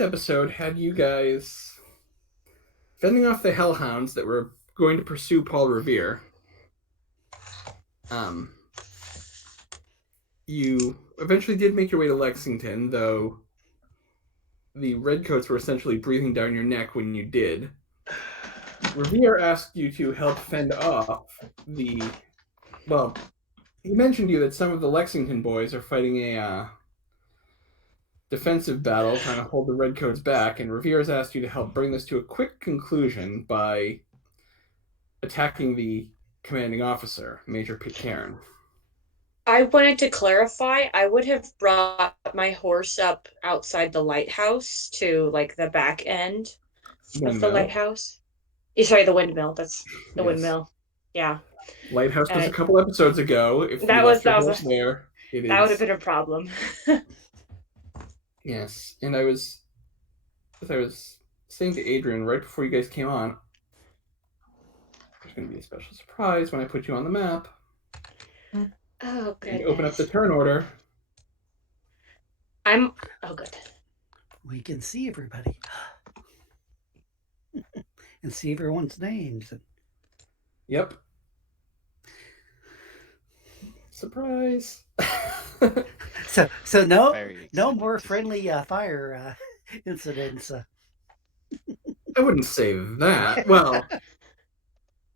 last episode had you guys fending off the hellhounds that were going to pursue Paul Revere. Um, you eventually did make your way to Lexington, though the redcoats were essentially breathing down your neck when you did. Revere asked you to help fend off the. Well, he mentioned to you that some of the Lexington boys are fighting a defensive battle, trying to hold the redcoats back, and Revere has asked you to help bring this to a quick conclusion by attacking the commanding officer, Major Pitcairn. I wanted to clarify, I would have brought my horse up outside the lighthouse to like the back end of the Windmill. lighthouse. Sorry, the windmill. That's the Yes. windmill. Yeah. Lighthouse was a Uh, couple episodes ago. If you that was left your that was a horse there, it that would have is. been a problem. Yes. And as I was saying to Adrian right before you guys came on, there's going to be a special surprise when I put you on the map Oh and open up the goodness. turn order. I'm oh good. We can see everybody and see everyone's names. Yep. Surprise. So no Very no excited more to see. friendly fire incidents. I wouldn't say that. Well,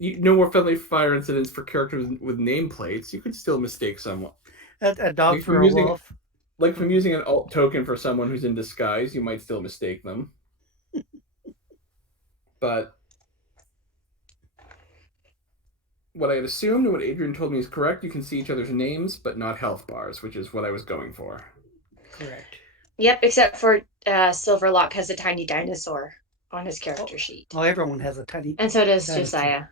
no more friendly fire incidents for characters with nameplates. You could still mistake someone. A dog Like if for I'm a using wolf. like if I'm using an alt token for someone who's in disguise, you might still mistake them. But what I had assumed and what Adrian told me is correct. You can see each other's names, but not health bars, which is what I was going for. Correct. Yep, except for Silverlock has a tiny dinosaur on his character sheet. Well, everyone has a tiny And so does dinosaur. Josiah.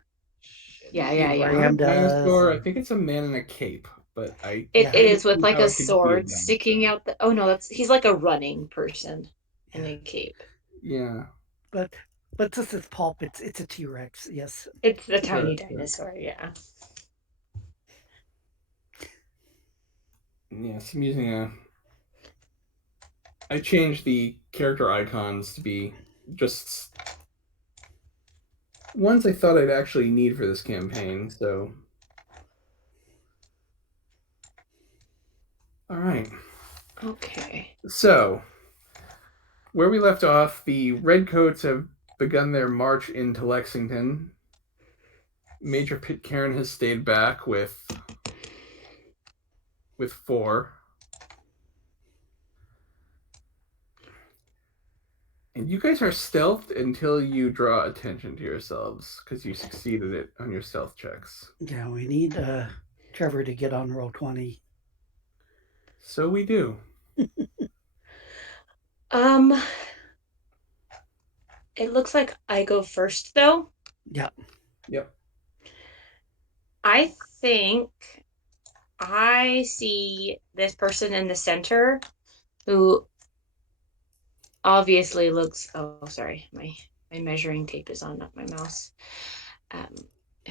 Yeah. Not a Graham does. dinosaur. I think it's a man in a cape, but I It couldn't is with see like how a it could be a sword sticking dinosaur. out the oh no, that's he's like a running person in Yeah. a cape. Yeah. But since it's pulp, it's a T-Rex. Yes. It's the tiny Sure. dinosaur, yeah. Yes, I'm using a. I changed the character icons to be just ones I thought I'd actually need for this campaign. So, all right. Okay. So, where we left off, the Redcoats have begun their march into Lexington. Major Pitcairn has stayed back with four. And you guys are stealthed until you draw attention to yourselves because you succeeded it on your stealth checks. Yeah, we need Trevor to get on roll 20. So we do. Um, it looks like I go first though. Yeah. Yep. I think I see this person in the center who obviously looks oh sorry, my measuring tape is on, not my mouse. Um,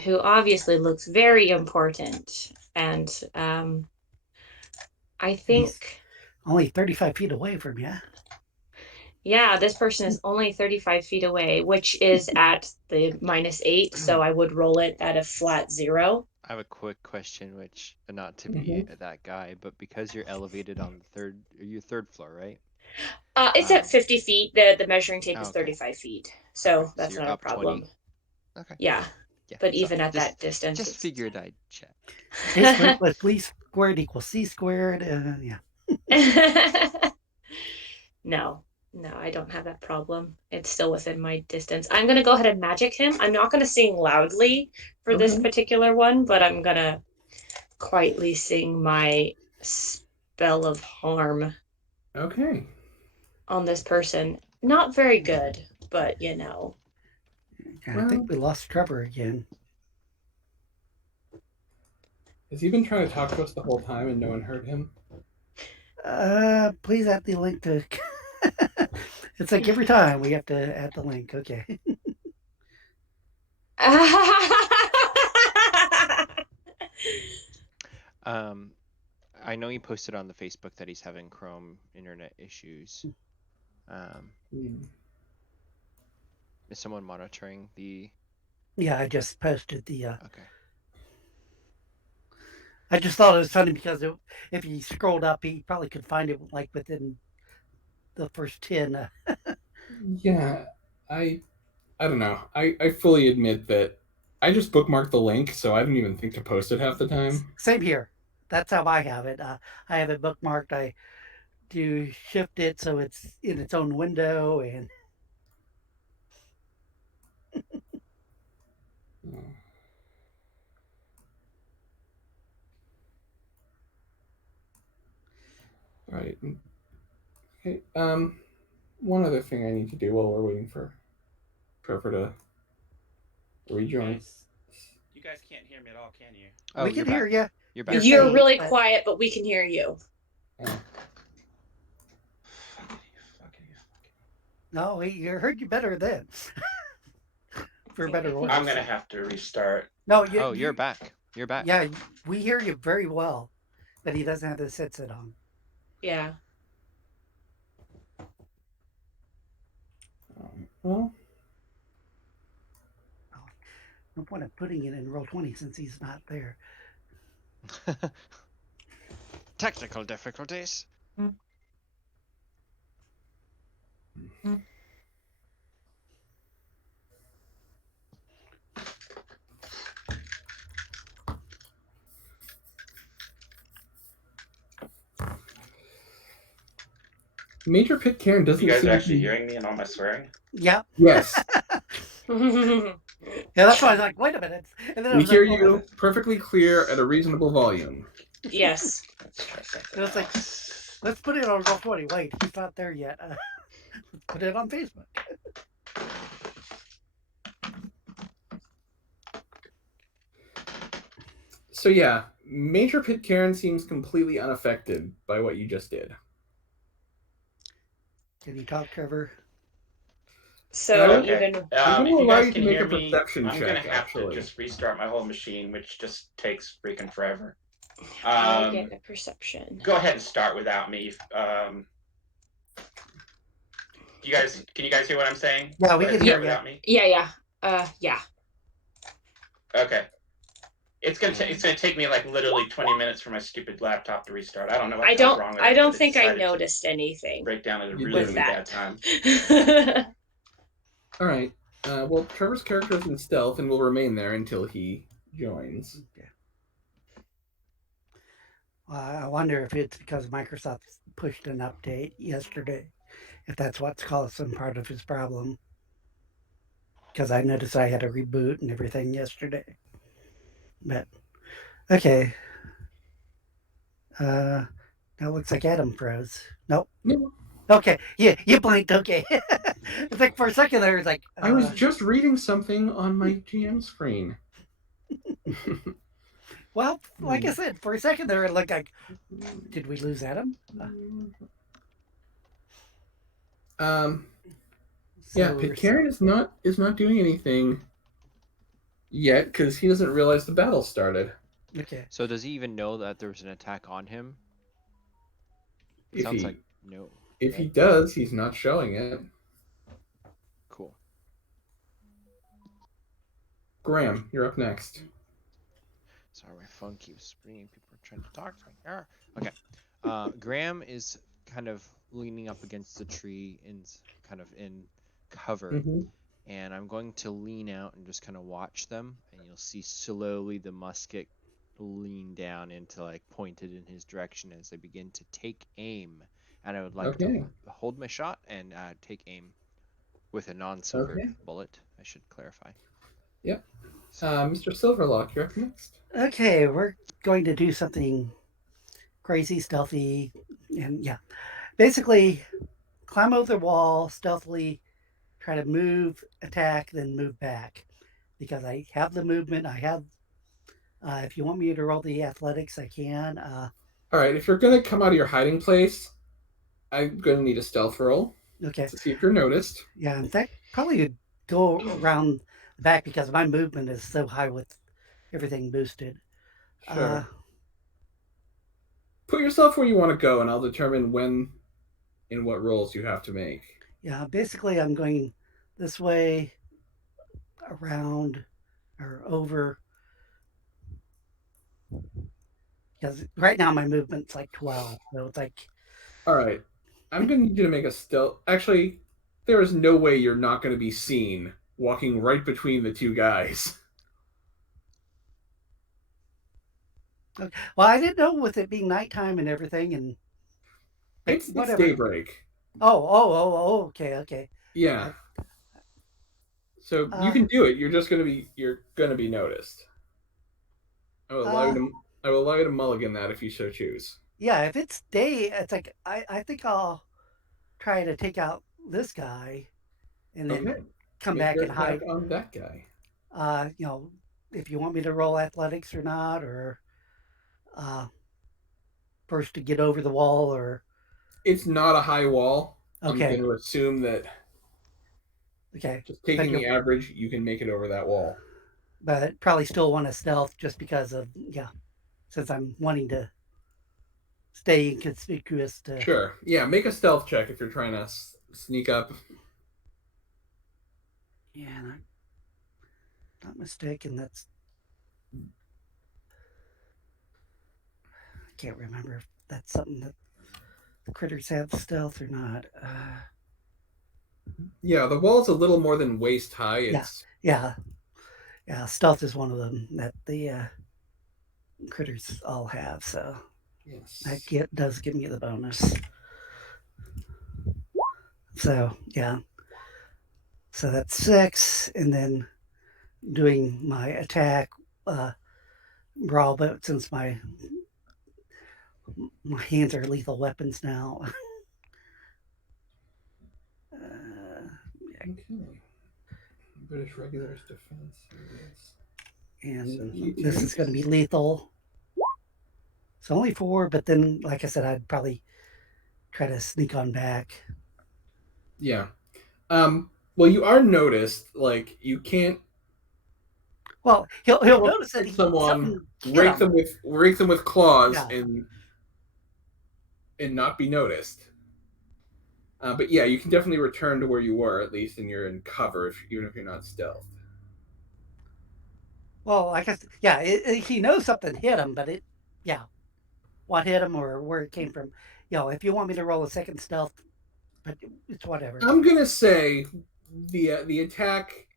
who obviously looks very important. And I And he's think only 35 feet away from you. yeah, this person is only 35 feet away, which is at the -8, so I would roll it at a flat 0. I have a quick question, which not to be Mm-hmm. that guy, but because you're elevated on the third floor, right? It's at Um, 50 feet. The measuring tape oh, is okay, 35 feet, okay. so So that's you're not a up 20. problem. Okay, Yeah, yeah. but Sorry, even at just that distance, just figured I'd check. A squared plus B squared equals C squared. Yeah. no, no, I don't have that problem. It's still within my distance. I'm gonna go ahead and magic him. I'm not gonna sing loudly for this Okay. particular one, but I'm gonna quietly sing my spell of harm Okay. on this person. Not very good, but you know. I think Well, we lost Trevor again. has he been trying to talk to us the whole time and no one heard him? Please add the link to. It's like every time we have to add the link. Okay. I know he posted on the Facebook that he's having Chrome internet issues. Hmm. Is someone monitoring the? Yeah, I just posted the. Okay. I just thought it was funny because if he scrolled up, he probably could find it like within the first 10. Yeah, I don't know. I fully admit that I just bookmarked the link, so I don't even think to post it half the time. Same here. That's how I have it. I have it bookmarked. I do shift it so it's in its own window, and All right. Okay. One other thing I need to do while we're waiting for Trevor to rejoin. You guys can't hear me at all, can you? Oh, we you're can hear back. you. You're back. You're faint, really but- quiet, but we can hear you. Oh. No, we heard you better then. For better or worse. I'm gonna have to restart. No, Oh, you're back. You're back. Yeah, we hear you very well, but he doesn't have his headset on. Yeah. Well, No point of putting it in roll 20 since he's not there. Technical difficulties. Major Pitcairn doesn't You guys seem are to actually be... hearing me and all my swearing? Yeah, Yes, yeah. That's why I was like, wait a minute. And then I we was hear like, you perfectly clear at a reasonable volume. Yes. Let's try something It was like, else. let's put it on roll 20. Wait, he's not there yet. Let's put it on Facebook. So yeah, Major Pitcairn seems completely unaffected by what you just did. Can you talk, Trevor? So Okay. even I'm If gonna you allow guys you to can make hear a me, perception I'm check, gonna have actually. to just restart my whole machine, which just takes freaking forever. I'll get a perception. Go ahead and start without me. Can you guys hear what I'm saying? Yeah, we Go ahead can and hear start you. without me. Yeah. Yeah. Okay. It's gonna take me like literally 20 minutes for my stupid laptop to restart. I don't know what I the hell's don't wrong with I it, don't but it think I decided to noticed anything break down at a You really, didn't. really with bad time. that. All right. Well, Trevor's character is in stealth and will remain there until he joins. Okay. I wonder if it's because Microsoft pushed an update yesterday, if that's what's causing part of his problem. Because I noticed I had a reboot and everything yesterday. But, okay. Now it looks like Adam froze. Nope. No, Okay. Yeah, you blinked. Okay. It's like for a second there, it's like. I was just reading something on my GM screen. Well, like I said, for a second there, it looked like. Did we lose Adam? Yeah, So we're- Pitcairn is not doing anything yet because he doesn't realize the battle started. Okay. So does he even know that there's an attack on him? It If sounds he like no. if he right? does, he's not showing it. Cool. Graham, you're up next. Sorry, my phone keeps ringing. People are trying to talk to me. Okay. Graham is kind of leaning up against the tree in kind of in cover. Mm-hmm. And I'm going to lean out and just kind of watch them, and you'll see slowly the musket lean down into like pointed in his direction as they begin to take aim. And I would like Okay. to hold my shot and take aim with a non-silvered Okay. bullet. I should clarify. Yep. So, Mr. Silverlock, you're up next. Okay, we're going to do something crazy, stealthy, and yeah. Basically, climb over the wall, stealthily, try to move, attack, then move back. Because I have the movement, I have. If you want me to roll the athletics, I can. All right, if you're gonna come out of your hiding place, I'm gonna need a stealth roll Okay. to see if you're noticed. Yeah, in fact, probably would go around the back because my movement is so high with everything boosted. Sure. Put yourself where you want to go, and I'll determine when and what rolls you have to make. Yeah, basically, I'm going this way, around, or over. Because right now my movement's like 12, so it's like, All right. I'm going to need you to make a stealth. Actually, there is no way you're not going to be seen walking right between the two guys. okay. Well, I didn't know with it being nighttime and everything, and but It's whatever. daybreak. Oh, okay, okay. Yeah. I, So you uh, can do it. You're gonna be noticed. I will allow you uh, to I will allow you to mulligan that if you so choose. yeah. If it's day, it's like I think I'll try to take out this guy, and then Okay. come Make back your and attack hide. on that guy. You know, if you want me to roll athletics or not, or uh, first to get over the wall, or It's not a high wall. I'm okay, gonna assume that okay. just But taking you the average, you can make it over that wall. but probably still want to stealth just because of yeah, since I'm wanting to stay inconspicuous to Sure. Yeah, make a stealth check if you're trying to sneak up. yeah, not mistaken. That's I can't remember if that's something that the critters have stealth or not. Yeah, the wall's a little more than waist high. Yeah, It's yeah, yeah. Stealth is one of them that the critters all have. So that yes. does give me the bonus. So yeah, so that's 6, and then doing my attack uh, brawl. But since my hands are lethal weapons now, Okay. British regulars defense. Yes. and So he this is going to be takes. lethal. It's only 4, but then, like I said, I'd probably try to sneak on back. Yeah. Well, you are noticed. Like you can't Well, he'll come up notice that to someone, something hit him. rake them with claws, Yeah. and not be noticed. But yeah, you can definitely return to where you were at least, and you're in cover, even if you're not stealth. Well, I guess yeah, he knows something hit him, but yeah, what hit him or where it came from. If you want me to roll a second stealth, but it's whatever. I'm gonna say the attack.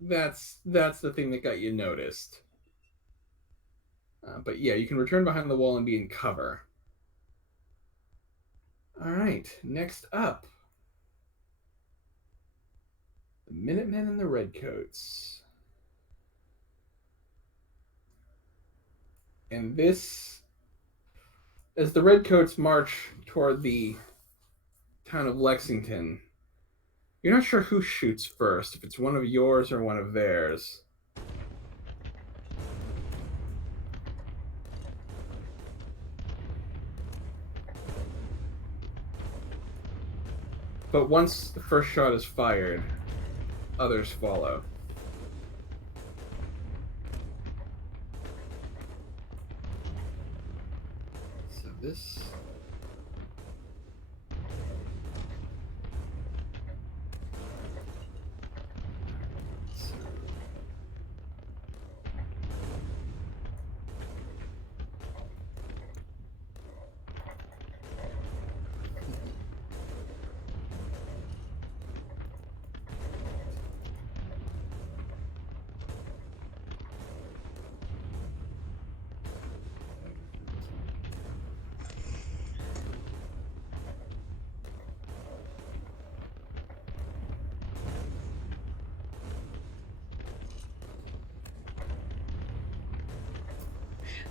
That's the thing that got you noticed. But yeah, you can return behind the wall and be in cover. All right, next up, the Minutemen and the Redcoats. And this, as the Redcoats march toward the town of Lexington, you're not sure who shoots first, if it's one of yours or one of theirs. But once the first shot is fired, others follow. So this.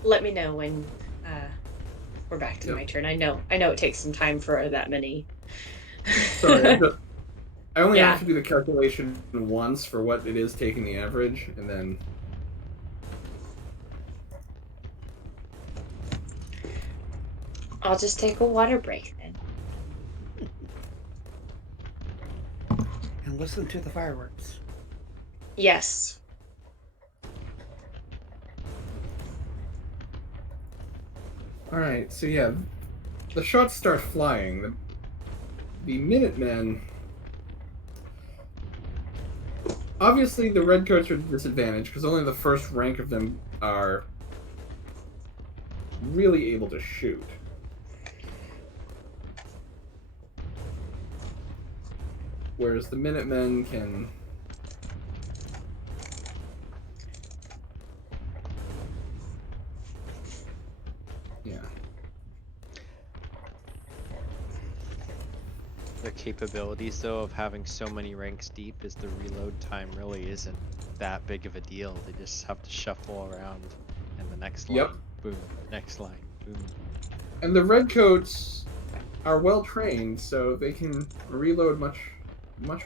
Let me know when we're back to Yep. my turn. I know it takes some time for that many. Sorry, I only Yeah. have to do the calculation once for what it is taking the average, and then. I'll just take a water break then. And listen to the fireworks. Yes. All right, so yeah, the shots start flying. the Minutemen. Obviously, the Redcoats are at a disadvantage because only the first rank of them are really able to shoot. Whereas the Minutemen can... Yeah. The capabilities, though, of having so many ranks deep is the reload time really isn't that big of a deal. They just have to shuffle around, and the next line, boom, next line, boom. And the Redcoats are well trained, so they can reload much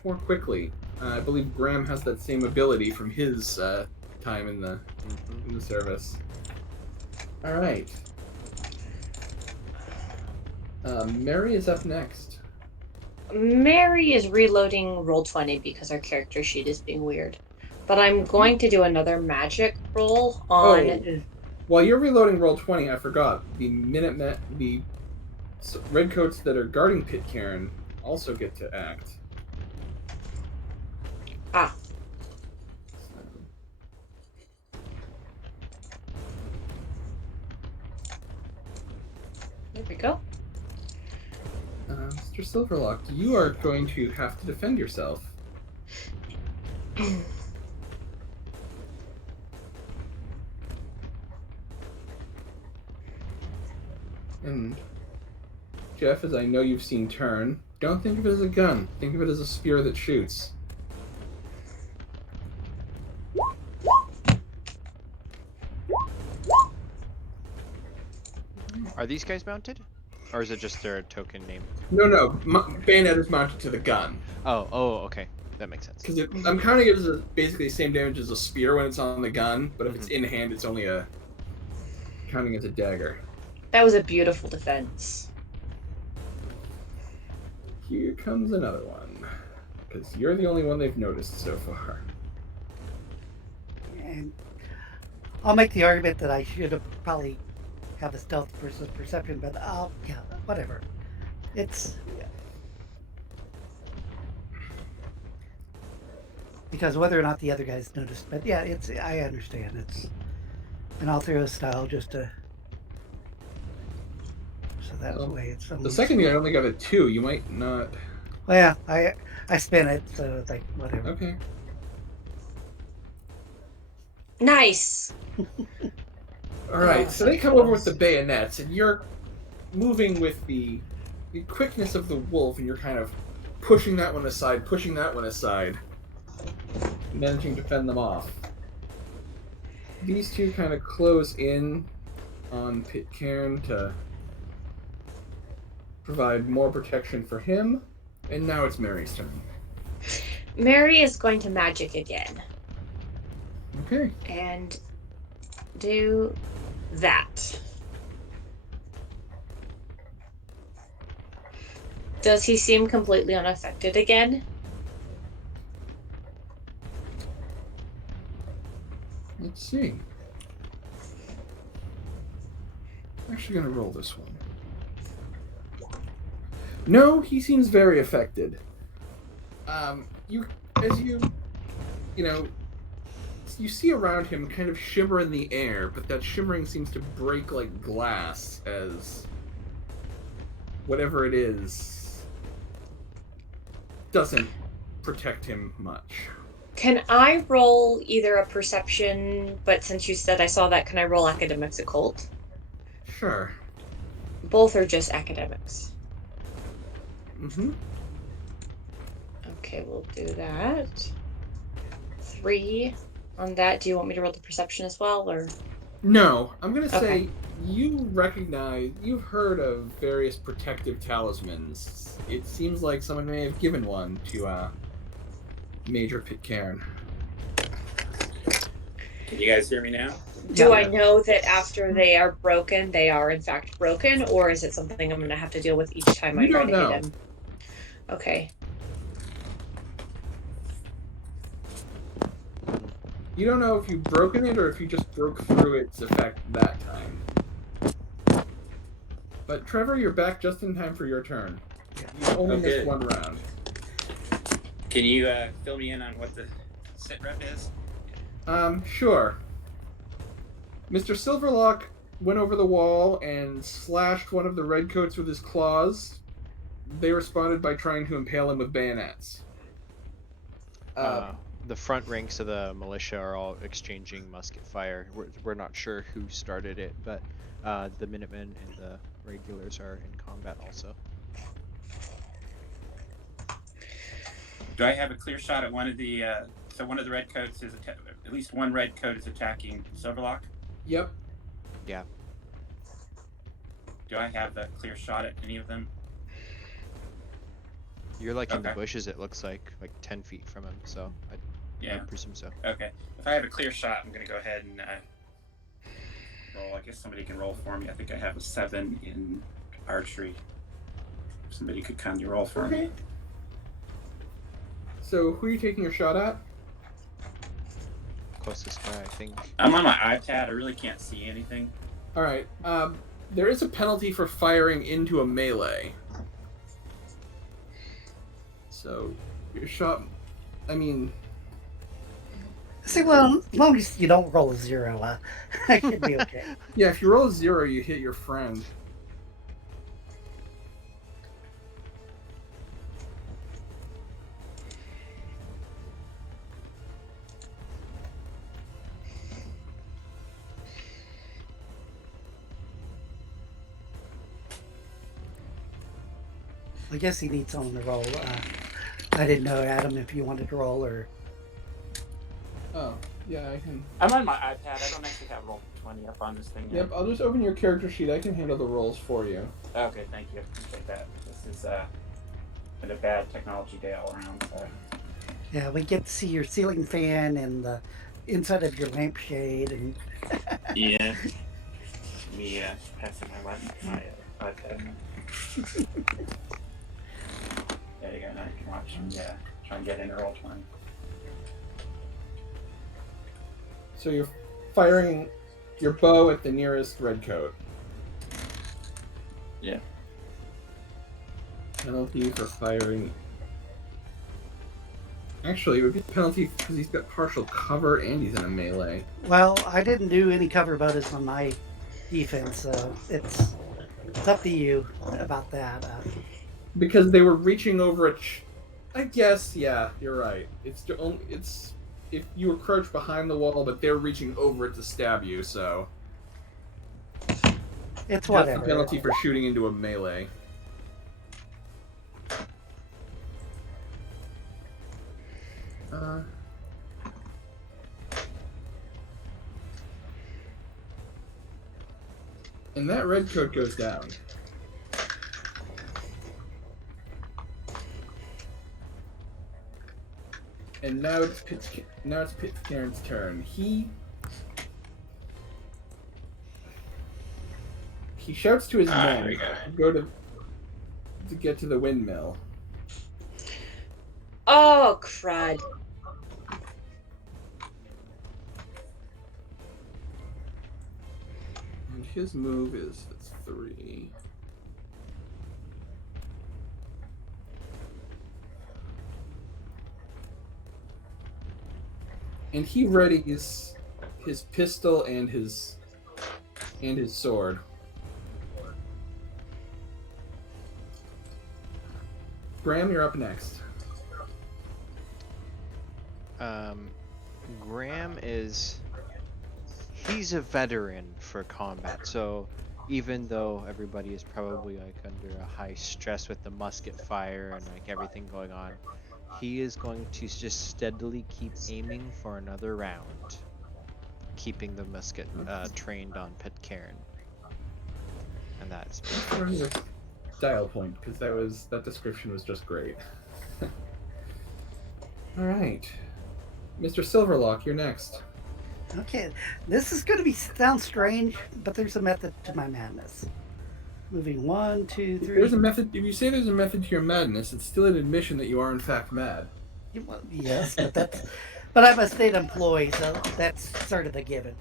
more quickly. I believe Graham has that same ability from his time in the service. All right. Mary is up next. Mary is reloading Roll20 because our character sheet is being weird. But I'm going to do another magic roll on... Oh, while you're reloading Roll20, I forgot. The Minutemen, the Redcoats that are guarding Pitcairn also get to act. Ah. There we go. Mr. Silverlock, you are going to have to defend yourself. And Jeff, as I know you've seen Turn, don't think of it as a gun. Think of it as a spear that shoots. Are these guys mounted? Or is it just their token name? No. Bayonet is mounted to the gun. Oh, okay. That makes sense. Because I'm counting it as basically the same damage as a spear when it's on the gun, but if it's in hand, it's only counting as a dagger. That was a beautiful defense. Here comes another one. Because you're the only one they've noticed so far. And I'll make the argument that I should have probably have a stealth versus perception, but yeah, whatever. It's... Because whether or not the other guys noticed, but yeah, I understand. It's an Althea style just to... So that way it's... The second year I only got a 2. You might not... Well, yeah, I spin it, so it's like, whatever. Okay. Nice! Alright, so they come over with the bayonets, and you're moving with the quickness of the wolf, and you're kind of pushing that one aside, managing to fend them off. These two kind of close in on Pitcairn to provide more protection for him, and now it's Mary's turn. Mary is going to magic again. Okay. And do that. Does he seem completely unaffected again? Let's see. I'm actually going to roll this one. No, he seems very affected. You see around him kind of shimmer in the air, but that shimmering seems to break like glass as whatever it is doesn't protect him much. Can I roll either a perception, but since you said I saw that, can I roll academics occult? Sure. Both are just academics. Mm-hmm. Okay, we'll do that. 3 on that. Do you want me to roll the perception as well, or? No, I'm gonna say Okay. you've heard of various protective talismans. It seems like someone may have given one to Major Pitcairn. Can you guys hear me now? Do I know that after they are broken, they are in fact broken, or is it something I'm going to have to deal with each time I You try don't to know. hit him? Okay. You don't know if you've broken it or if you just broke through its effect that time. But Trevor, you're back just in time for your turn. Yeah. You only missed good. one round. Can you fill me in on what the sit rep is? Sure. Mr. Silverlock went over the wall and slashed one of the redcoats with his claws. They responded by trying to impale him with bayonets. The front ranks of the militia are all exchanging musket fire. We're not sure who started it, but the Minutemen and the regulars are in combat also. Do I have a clear shot at one of the? So one of the redcoats is at least one redcoat is attacking Silverlock. Yep. Yeah. Do I have a clear shot at any of them? You're like in the Okay. bushes, it looks like 10 feet from him, so I presume so. Okay. If I have a clear shot, I'm going to go ahead and roll. I guess somebody can roll for me. I think I have a 7 in archery. Somebody could kindly roll for me. So, who are you taking your shot at? Closest guy, I think. I'm on my iPad. I really can't see anything. All right. There is a penalty for firing into a melee. So, your shot. I mean. See, well, as long as you don't roll a 0, I should be okay. Yeah, if you roll a 0, you hit your friend. I guess he needs someone to roll. I didn't know, Adam, if you wanted to roll or. Oh, yeah, I can. I'm on my iPad. I don't actually have roll 20 up on this thing yet. Yep, I'll just open your character sheet. I can handle the rolls for you. Okay, thank you. Appreciate that. This is been a bad technology day all around. So. Yeah, we get to see your ceiling fan and the inside of your lampshade and. Yeah. Me passing my iPad. There you go. Now you can watch me try and get into roll 20. So you're firing your bow at the nearest redcoat. Yeah. Penalty for firing. Actually, it would be a penalty because he's got partial cover and he's in a melee. Well, I didn't do any cover bonus on my defense, so it's up to you about that. Because they were reaching over a. I guess, yeah, you're right. It's if you were crouched behind the wall, but they're reaching over it to stab you, so. It's That's whatever. the penalty for shooting into a melee. And that redcoat goes down. And now it's Pitcairn's turn. He shouts to his men There to go to get to the windmill. Oh, crud. And his move is 3. And he readies his pistol and his sword. Graham, you're up next. Graham he's a veteran for combat, so even though everybody is probably like under a high stress with the musket fire and like everything going on, he is going to just steadily keep aiming for another round, keeping the musket trained on Pitcairn. And that's Throwing your style point because that description was just great. All right, Mr. Silverlock, you're next. Okay, this is going to sound strange, but there's a method to my madness. Moving 1, 2, 3. There's a method. If you say there's a method to your madness, it's still an admission that you are in fact mad. Well, yes, but I'm a state employee, so that's sort of a given.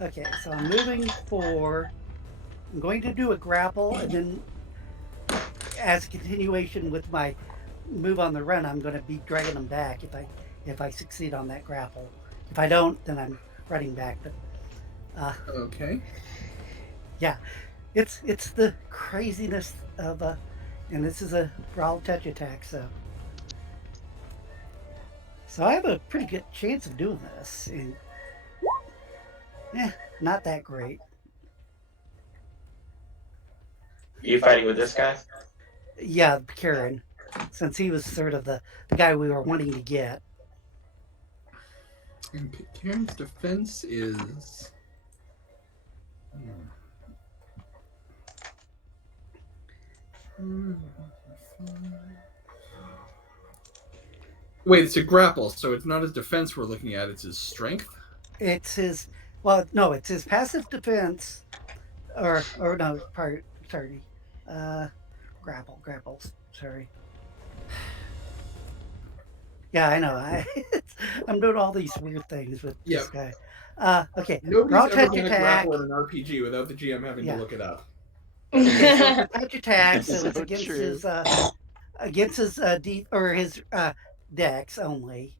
Okay, so I'm moving 4. I'm going to do a grapple, and then as a continuation with my move on the run, I'm going to be dragging them back if I succeed on that grapple. If I don't, then I'm running back. But Okay. yeah, it's the craziness of and this is a brawl touch attack, so I have a pretty good chance of doing this. And not that great. You fighting with this guy? Yeah, Karen, since he was sort of the guy we were wanting to get. And Karen's defense is. Wait, it's a grapple, so it's not his defense we're looking at, it's his strength? It's his, well, no, it's his passive defense, or no, sorry, grapples, sorry. Yeah, I know. I'm doing all these weird things with this guy. Okay, Nobody's brawl ever touch going to attack. grapple in an RPG without the GM having to look it up. Okay, so the touch attack, That's so it's so against true. his his dex only.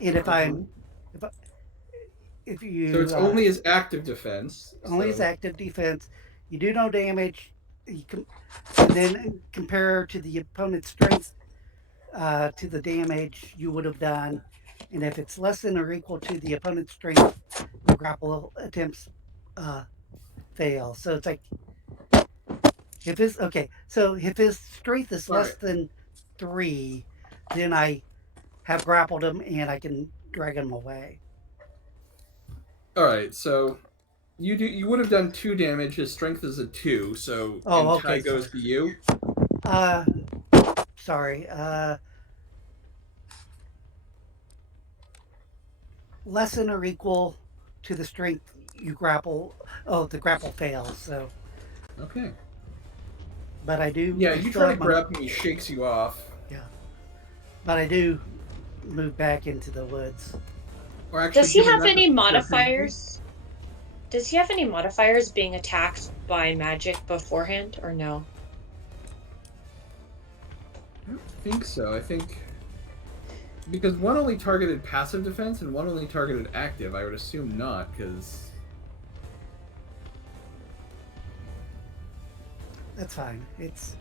And if you So it's only his active defense. only his active defense, you do no damage. You can, and then compare to the opponent's strength to the damage you would have done. And if it's less than or equal to the opponent's strength, your grapple attempts fail. So it's like if his strength is less than 3, then I have grappled him and I can drag him away. All right, so you would have done 2 damage. His strength is a 2, so tie goes to you. Sorry. Less than or equal to the strength you grapple. Oh, the grapple fails. So. Okay. But I do. Yeah, you try to grab him, he shakes you off. Yeah. But I do move back into the woods. Or actually, does he have any modifiers? Does he have any modifiers being attacked by magic beforehand, or no? I don't think so. I think because one only targeted passive defense and one only targeted active, I would assume not, because that's fine. It's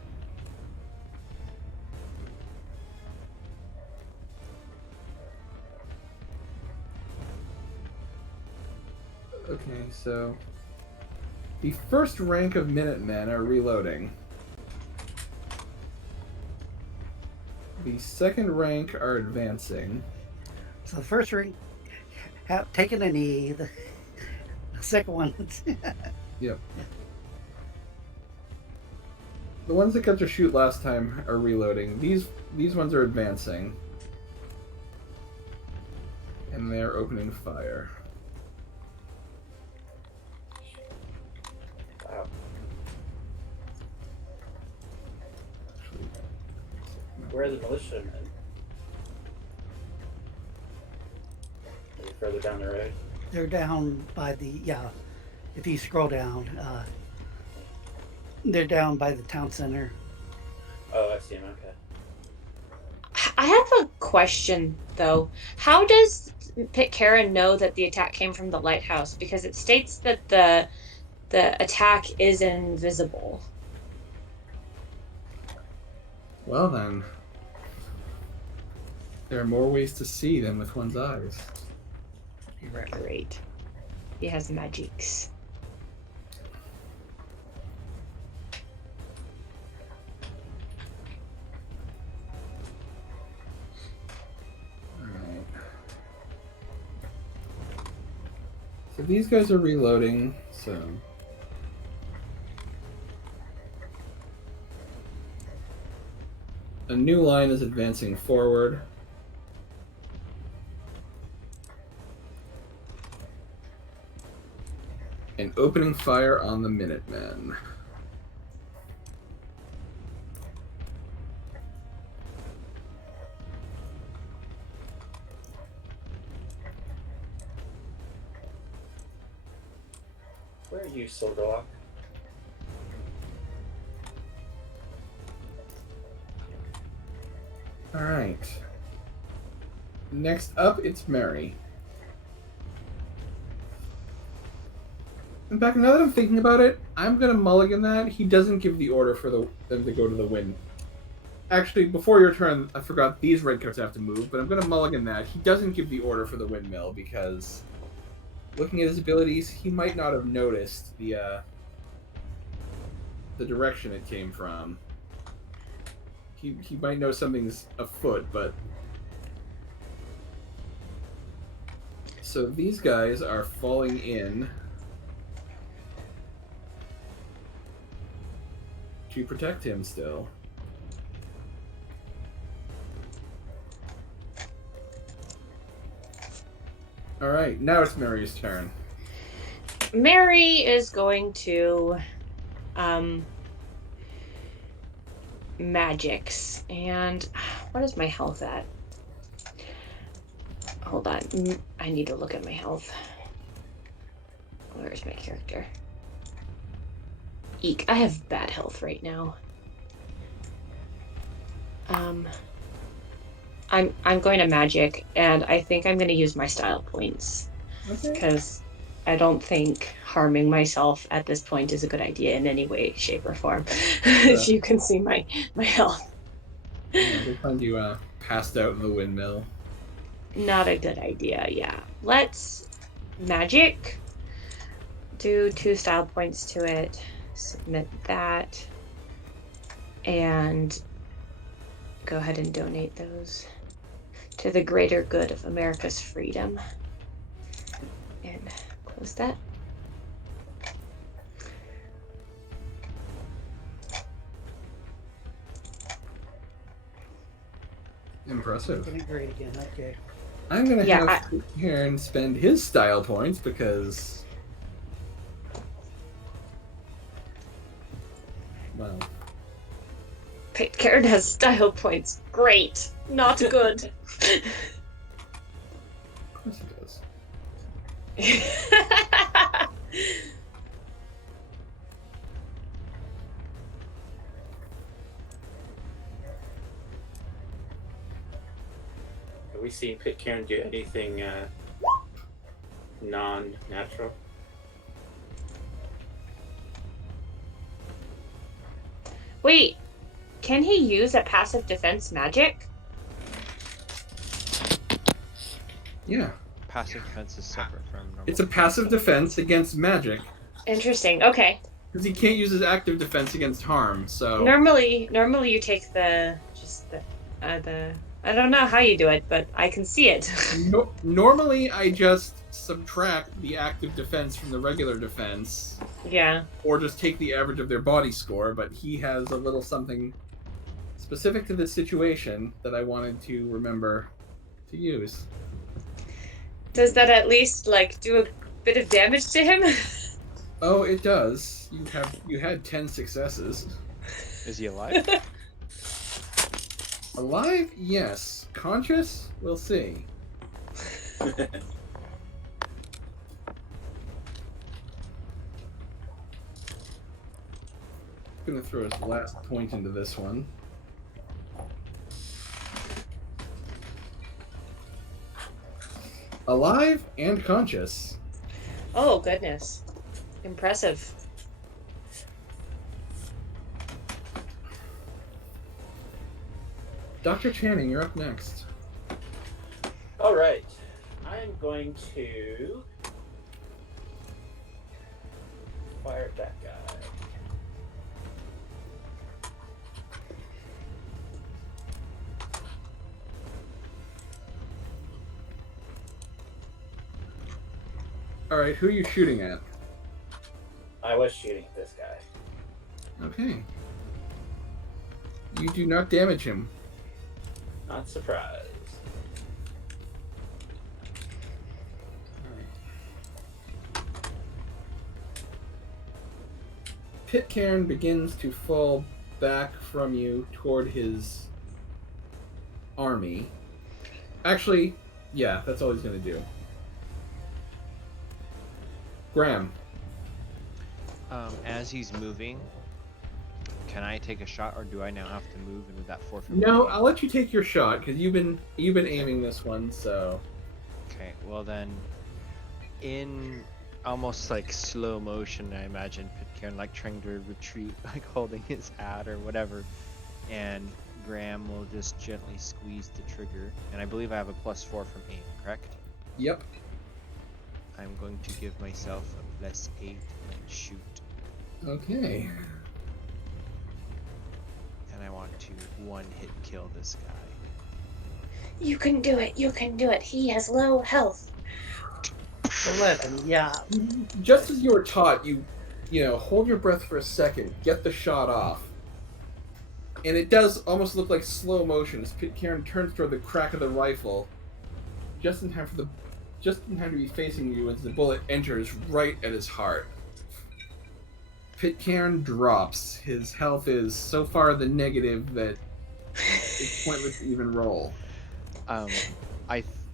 okay. So the first rank of Minutemen are reloading. The second rank are advancing. So the first rank taking a knee. The second one. Yep. The ones that got to shoot last time are reloading. These ones are advancing. And they're opening fire. Wow. Where are the militiamen? Are they further down the road? They're down by the if you scroll down, they're down by the town center. Oh, I see them. Okay. I have a question though. How does Pitcairn know that the attack came from the lighthouse? Because it states that the attack is invisible. Well then, there are more ways to see than with one's eyes. Great. He has magics. Alright. So these guys are reloading, so a new line is advancing forward. And opening fire on the Minutemen. Where are you, Silverlock? All right. Next up, it's Mary. In fact, now that I'm thinking about it, I'm gonna mulligan that. He doesn't give the order for them to go to the wind. Actually, before your turn, I forgot these redcoats have to move, but I'm gonna mulligan that. He doesn't give the order for the windmill because, looking at his abilities, he might not have noticed the direction it came from. He might know something's afoot, but... So these guys are falling in to protect him still. Alright, now it's Mary's turn. Mary is going to magics. And what is my health at? Hold on. I need to look at my health. Where's my character? Eek. I have bad health right now. I'm going to magic, and I think I'm going to use my style points. Okay. Because I don't think harming myself at this point is a good idea in any way, shape, or form. If you can see my health. Yeah, they find you passed out in the windmill. Not a good idea, yeah. Let's magic. Do 2 style points to it. Submit that. And go ahead and donate those to the greater good of America's freedom. And close that. Impressive. Getting great again. Okay. I'm gonna have to here and spend his style points because... Well... Pitcairn has style points. Great. Not good. Of course he does. Have we seen Pitcairn do anything non-natural? Wait, can he use a passive defense magic? Yeah. Passive defense is separate from normal. It's a passive defense against magic. Interesting. Okay. Because he can't use his active defense against harm, so... Normally you take the I don't know how you do it, but I can see it. Normally, I just subtract the active defense from the regular defense. Yeah. Or just take the average of their body score, but he has a little something specific to this situation that I wanted to remember to use. Does that at least, like, do a bit of damage to him? Oh, it does. You had 10 successes. Is he alive? Alive? Yes. Conscious? We'll see. Gonna throw his last point into this one. Alive and conscious. Oh, goodness. Impressive. Dr. Channing, you're up next. All right, I'm going to fire at that guy. Alright, who are you shooting at? I was shooting at this guy. Okay. You do not damage him. Not surprised. Pitcairn begins to fall back from you toward his army. Actually, yeah, that's all he's going to do. Graham. As he's moving, Can I take a shot, or do I now have to move, and would that forfeit? No, I'll let you take your shot because you've been aiming this one. So Okay, well then, in almost like slow motion, I imagine Pitcairn like trying to retreat, like holding his hat or whatever, and Graham will just gently squeeze the trigger. And I believe I have a +4 from aim, correct? yep. I'm going to give myself a +8 and shoot. Okay. And I want to one-hit kill this guy. You can do it. You can do it. He has low health. 11, yeah. Just as you were taught, you hold your breath for a second, get the shot off, and it does almost look like slow motion as Pitcairn turns toward the crack of the rifle, just in time to be facing you as the bullet enters right at his heart. Pitcairn drops. His health is so far the negative that it's pointless to even roll.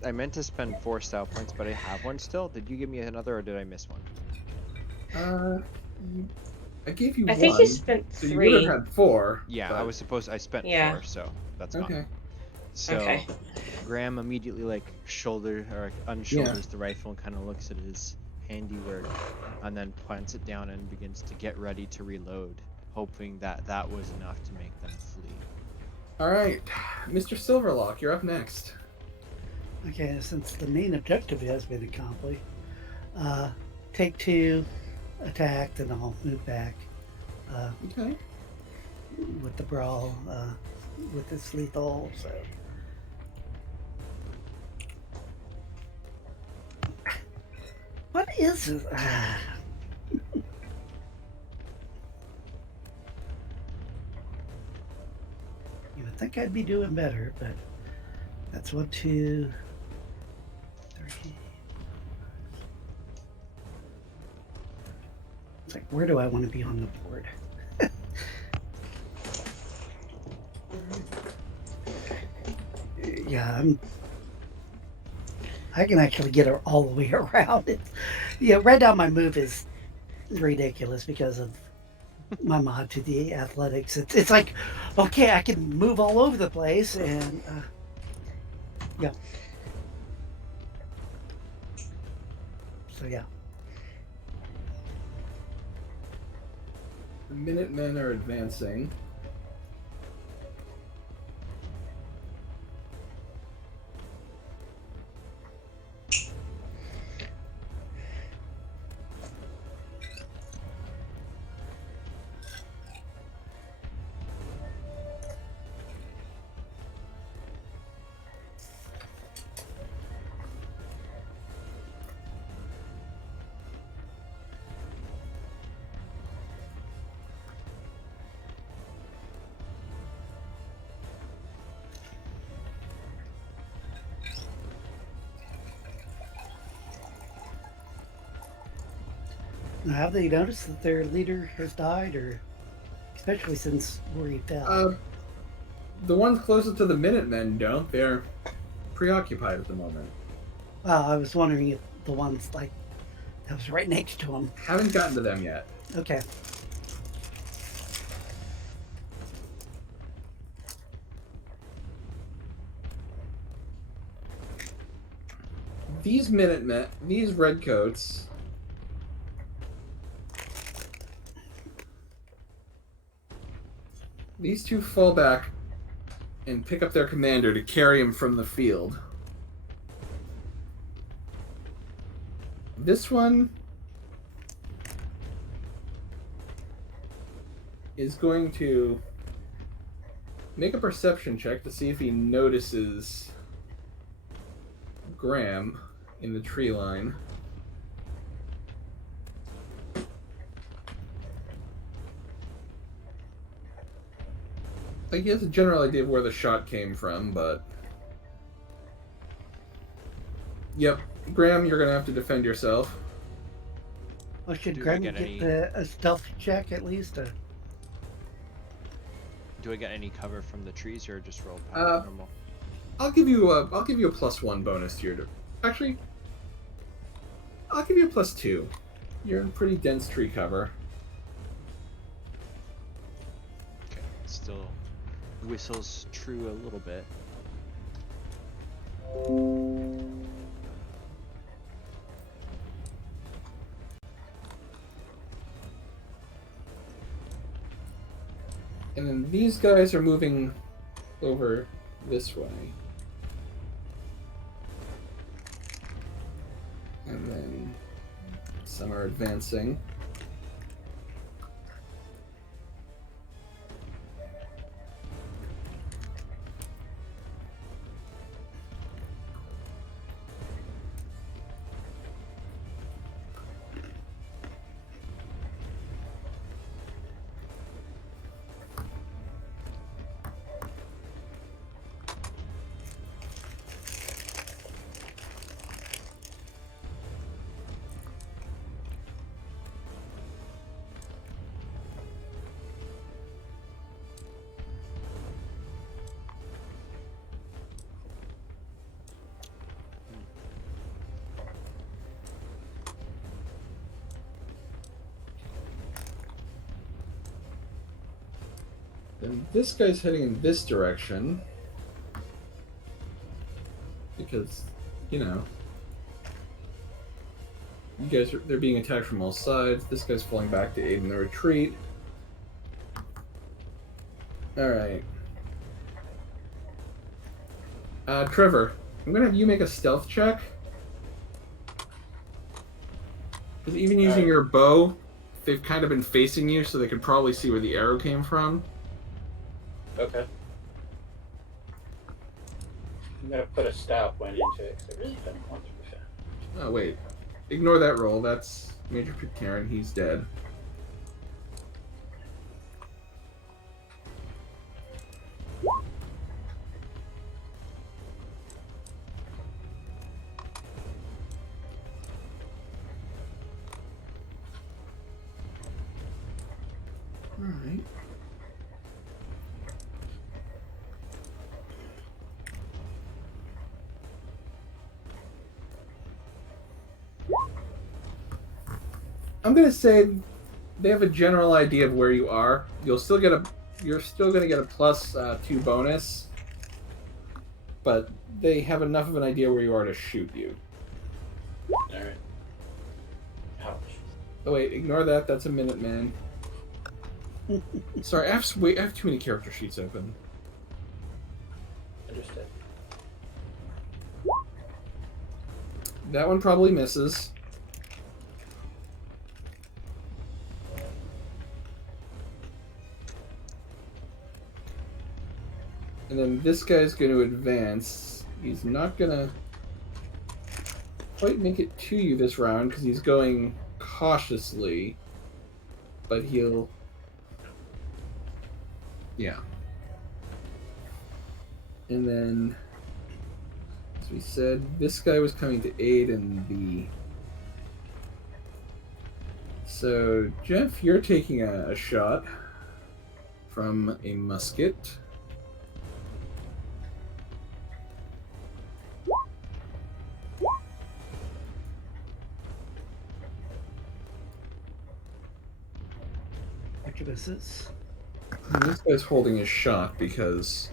I meant to spend 4 style points, but I have one still. Did you give me another, or did I miss one? I gave you I one. think you spent so you 3. would have had 4. Yeah, but... I spent Yeah. 4, so that's Okay. fine. So Okay. Graham immediately unshoulders the rifle and kind of looks at his handiwork, and then plants it down and begins to get ready to reload, hoping that was enough to make them flee. All right, Mr. Silverlock, you're up next. Okay, since the main objective has been accomplished, take 2, attack, then I'll move back. Okay. With the brawl, with this lethal, so. What is it? You would think I'd be doing better, but that's 1, 2, 3. It's like, where do I want to be on the board? Yeah, I can actually get her all the way around it. Yeah, right now my move is ridiculous because of my mod to the athletics. It's like, okay, I can move all over the place, and yeah. So yeah. The Minutemen are advancing. Now, have they noticed that their leader has died, or especially since where he fell? The ones closest to the Minutemen don't. They're preoccupied at the moment. Well, I was wondering if the ones like that was right next to him. Haven't gotten to them yet. Okay. These Minutemen, these Redcoats, these two fall back and pick up their commander to carry him from the field. This one is going to make a perception check to see if he notices Graham in the tree line. Like, he has a general idea of where the shot came from, but... Yep. Graham, you're gonna have to defend yourself. Well, should Do I Graham get get any- a stealth check at least? Do I get any cover from the trees, or just roll normal? I'll give you a +1 bonus to your... Actually, I'll give you a +2. You're in pretty dense tree cover. still whistles true a little bit. And then these guys are moving over this way. And then some are advancing. And this guy's heading in this direction. Because, you know, they're being attacked from all sides. This guy's falling back to aid in the retreat. Alright. Trevor, I'm gonna have you make a stealth check. Because even using your bow, they've kind of been facing you, so they could probably see where the arrow came from. Okay. I'm gonna put a stout point into it because I really don't want to be found. Oh, wait. Ignore that roll. That's Major Pitcairn. He's dead. Alright. I'm gonna say they have a general idea of where you are. You're still gonna get a plus 2 bonus, but they have enough of an idea where you are to shoot you. Alright. Ouch. Oh wait, ignore that. That's a Minuteman. Sorry, I have too many character sheets open. Understood. That one probably misses. And then this guy's going to advance. He's not going to quite make it to you this round because he's going cautiously. But he'll... Yeah. And then, as we said, this guy was coming to aid in the... So, Jeff, you're taking a shot from a musket. Arquebuses. And this guy's holding his shot because...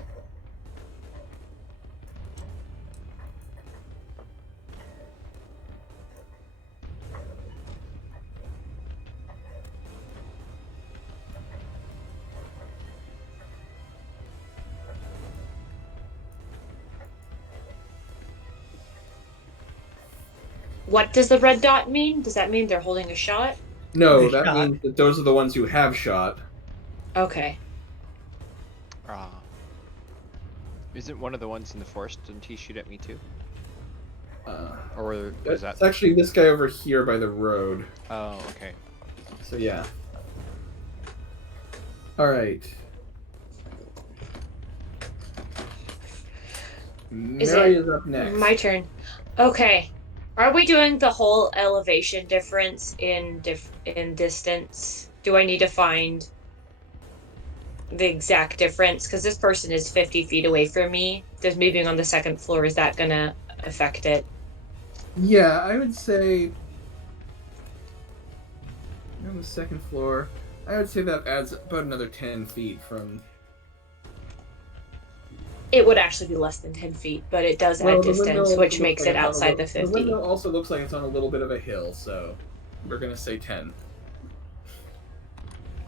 What does the red dot mean? Does that mean they're holding a shot? No, They that shot. means that those are the ones who have shot. Okay. Isn't one of the ones in the forest? Didn't he shoot at me too? Or was That's that? actually this guy over here by the road. Oh, okay. So yeah. Alright. Mary is up next. My turn. Okay. Are we doing the whole elevation difference in distance? Do I need to find the exact difference? Because this person is 50 feet away from me. There's moving on the second floor. Is that going to affect it? Yeah, I would say on the second floor, I would say that adds about another 10 feet from It would actually be less than 10 feet, but it does Well, add the distance, windmill which looks makes like it it's on a outside the The 50. windmill also looks like it's on a little bit of a hill, so we're gonna say 10.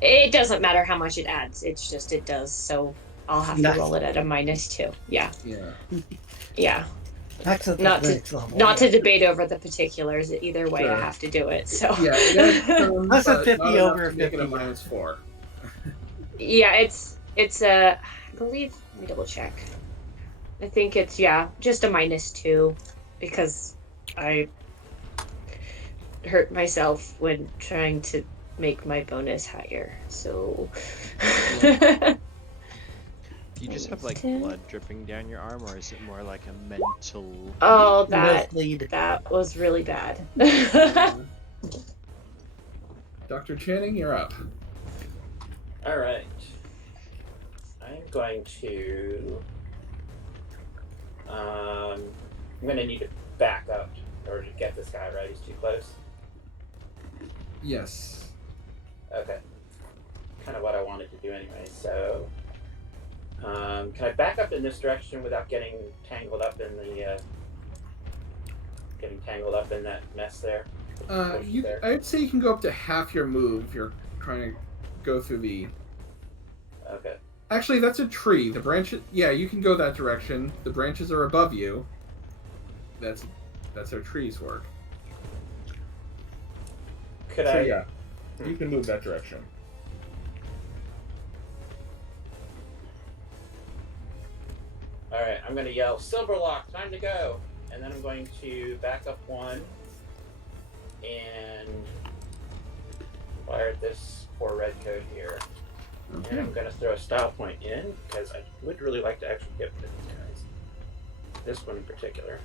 It doesn't matter how much it adds. It's just it does. So I'll have Nice. to roll it at a -2. Yeah. Yeah. Yeah. That's at the Not to athletics level. not to debate over the particulars. Either way, I Sure. have to do it. So Yeah, it adds some, Less than but 50 not enough over to make it a 50, yeah. -4. yeah, it's a. I believe. Let me double check. I think it's just a -2 because I hurt myself when trying to make my bonus higher. So. Do you just have like -2. blood dripping down your arm, or is it more like a mental? Oh, that Nosebleed. was really bad. Mm-hmm. Dr. Channing, you're up. All right. I'm going to. I'm going to need to back up in order to get this guy, right? He's too close. Yes. Okay. Kind of what I wanted to do anyway. So, can I back up in this direction without getting tangled up in that mess there? I'd say you can go up to half your move if you're trying to go through the. Okay. Actually, that's a tree. The branches. Yeah, you can go that direction. The branches are above you. That's how trees work. Could So I? yeah, you can move that direction. All right. I'm going to yell, "Silverlock, time to go!" And then I'm going to back up one and fire at this poor red coat here. Okay. And I'm going to throw a style point in because I would really like to actually get rid of these guys. This one in particular.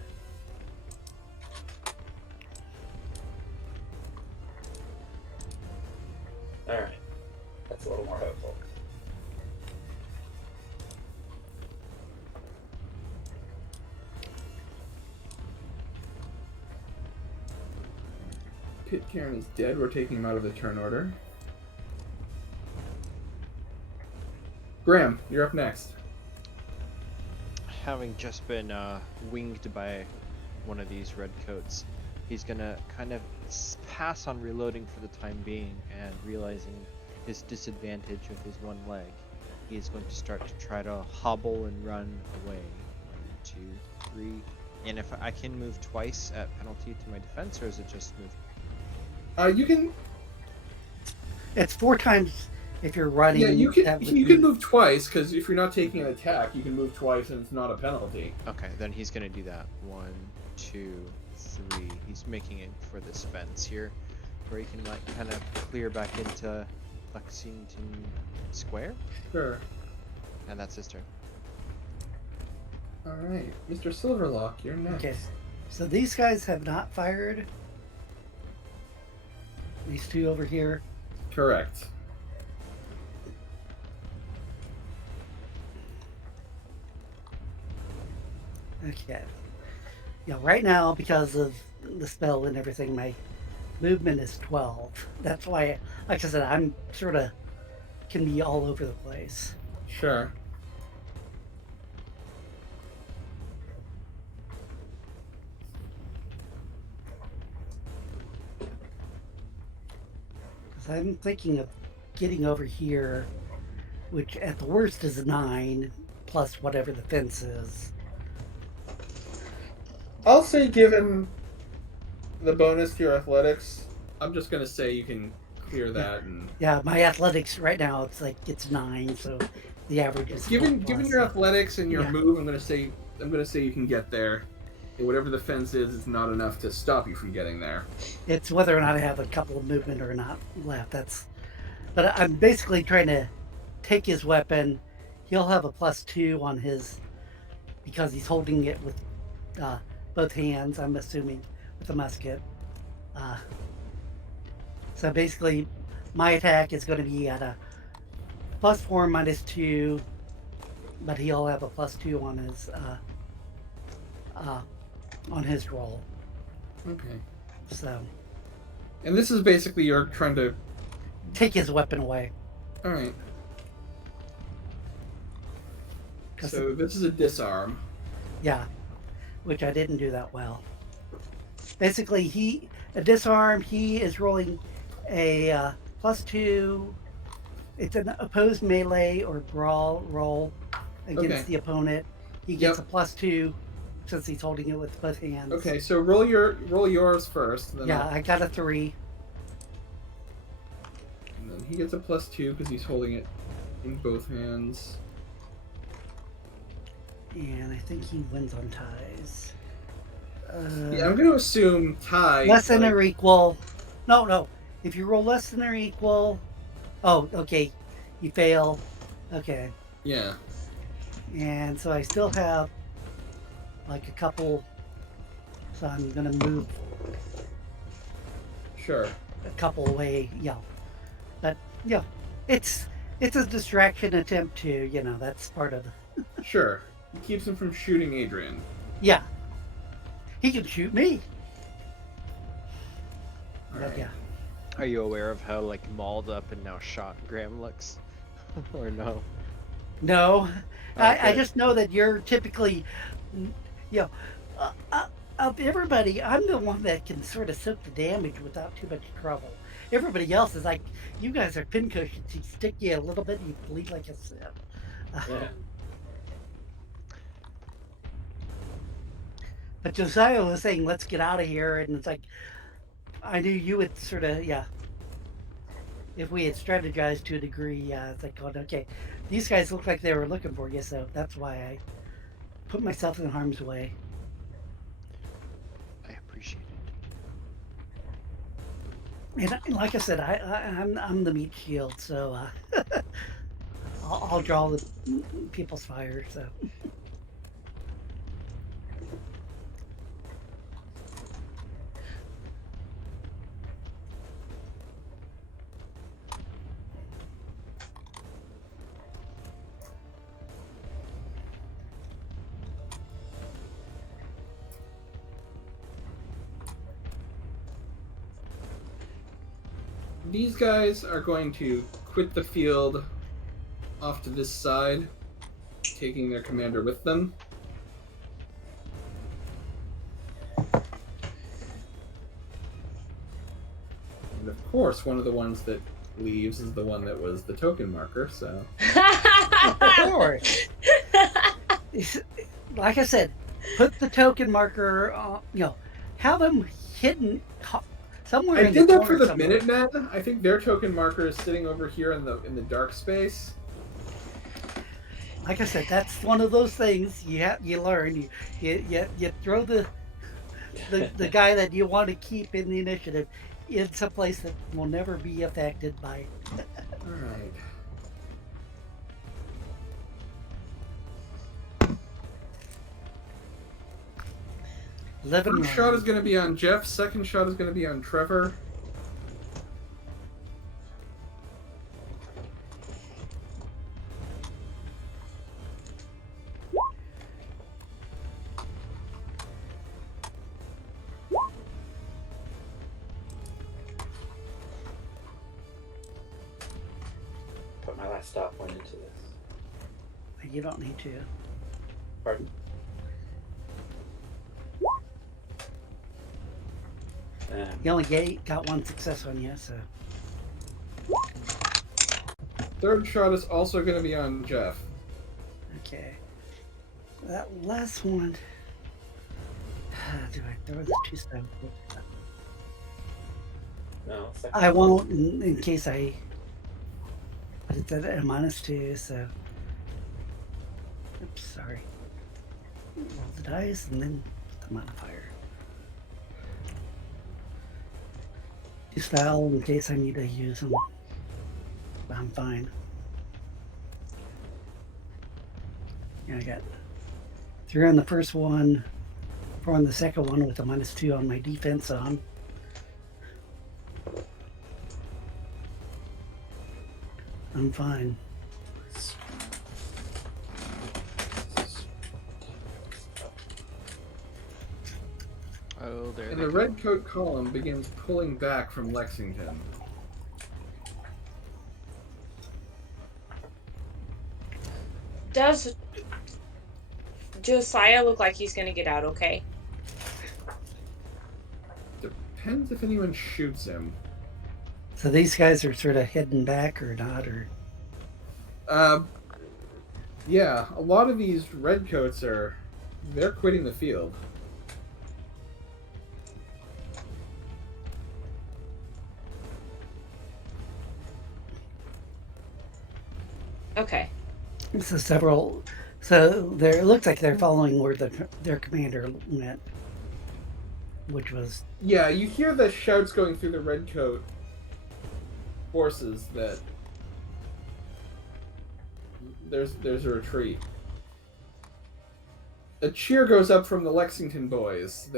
Alright. That's a little more hopeful. Pitcairn is dead. We're taking him out of the turn order. Graham, you're up next. Having just been winged by one of these redcoats, he's gonna kind of pass on reloading for the time being, and realizing his disadvantage with his one leg, he's going to start to try to hobble and run away. 1, 2, 3. And if I can move twice at penalty to my defense, or is it just move? You can. It's 4 times if you're running. Yeah, you that would can be- move twice because if you're not taking an attack, you can move twice and it's not a penalty. Okay, then he's gonna do that. 1, 2, 3. He's making it for this fence here, where he can like kind of clear back into Lexington Square, Sure. and that's his turn. All right, Mr. Silverlock, you're next. Okay. So these guys have not fired. These two over here. Correct. Okay. Yeah, right now, because of the spell and everything, my movement is 12. That's why, like I said, I'm sort of can be all over the place. Sure. Because I'm thinking of getting over here, which at the worst is a 9, plus whatever the fence is. I'll say, given the bonus to your athletics, I'm just gonna say you can clear that. And Yeah, my athletics right now, it's 9, so the average is given 4+. your athletics and your Yeah. move, I'm gonna say you can get there. And whatever the fence is, it's not enough to stop you from getting there. It's whether or not I have a couple of movement or not left. But I'm basically trying to take his weapon. He'll have a +2 on his because he's holding it with both hands. I'm assuming with a musket. So basically, my attack is going to be at a +4 -2, but he'll have a +2 on his roll. Okay. So And this is basically you're trying to. take his weapon away. All right. so this is a disarm. Yeah, which I didn't do that well. Basically, a disarm. He is rolling a +2. It's an opposed melee or brawl roll against the opponent. He gets a +2 since he's holding it with both hands. Okay, so roll yours first. Then I got a 3. And then he gets a +2 because he's holding it in both hands. And I think he wins on ties. Yeah, I'm going to assume tie. Less than or equal. No. If you roll less than or equal. Oh, okay. You fail. Okay. Yeah. And so I still have like a couple. So I'm going to move Sure. a couple away. Yeah. But, yeah. It's a distraction attempt to, that's part of the. Sure. It keeps him from shooting Adrian. Yeah. He can shoot me. All But right. yeah. Are you aware of how like mauled up and now shot Graham looks? Or no? No. I Okay. just know that you're typically, of everybody, I'm the one that can sort of soak the damage without too much trouble. Everybody else is like, you guys are pincushions. You stick you a little bit and you bleed like a sieve. Yeah. But Josiah was saying, let's get out of here. And it's like, I knew you would sort of, if we had strategized to a degree, it's like, going, okay, these guys look like they were looking for you. So that's why I put myself in harm's way. I appreciate And like I said, I'm the meat shield, so I'll draw the people's fire. So These guys are going to quit the field off to this side, taking their commander with them. And of course, one of the ones that leaves is the one that was the token marker, so... don't worry. Like I said, put the token marker on, have them hidden somewhere. I in did the that for corner the somewhere. Minutemen. I think their token marker is sitting over here in the dark space. Like I said, that's one of those things you learn. You throw the guy that you want to keep in the initiative in some place that will never be affected by. All right. Living First shot is going to be on Jeff. Second shot is going to be on Trevor. Put my last stop point into this. You don't need to. Pardon? You only got one success on you, so. Third shot is also going to be on Jeff. Okay. That last one. Do I throw the 2 stone? No. I won't in case I. But it's at a -2, so. Oops, sorry. Roll the dice and then put the modifier. Style in case I need to use them. But I'm fine. Yeah, I got 3 on the first one, 4 on the second one with a -2 on my defense on. I'm fine. Oh, there And they the go. redcoat column begins pulling back from Lexington. Does Josiah look like he's gonna get out okay? Depends if anyone shoots him. So these guys are sort of heading back or not, or Yeah, a lot of these redcoats they're quitting the field. Okay. so several. So there, it looks like they're following where their commander went, which was Yeah, you hear the shouts going through the redcoat forces that there's a retreat. A cheer goes up from the Lexington boys.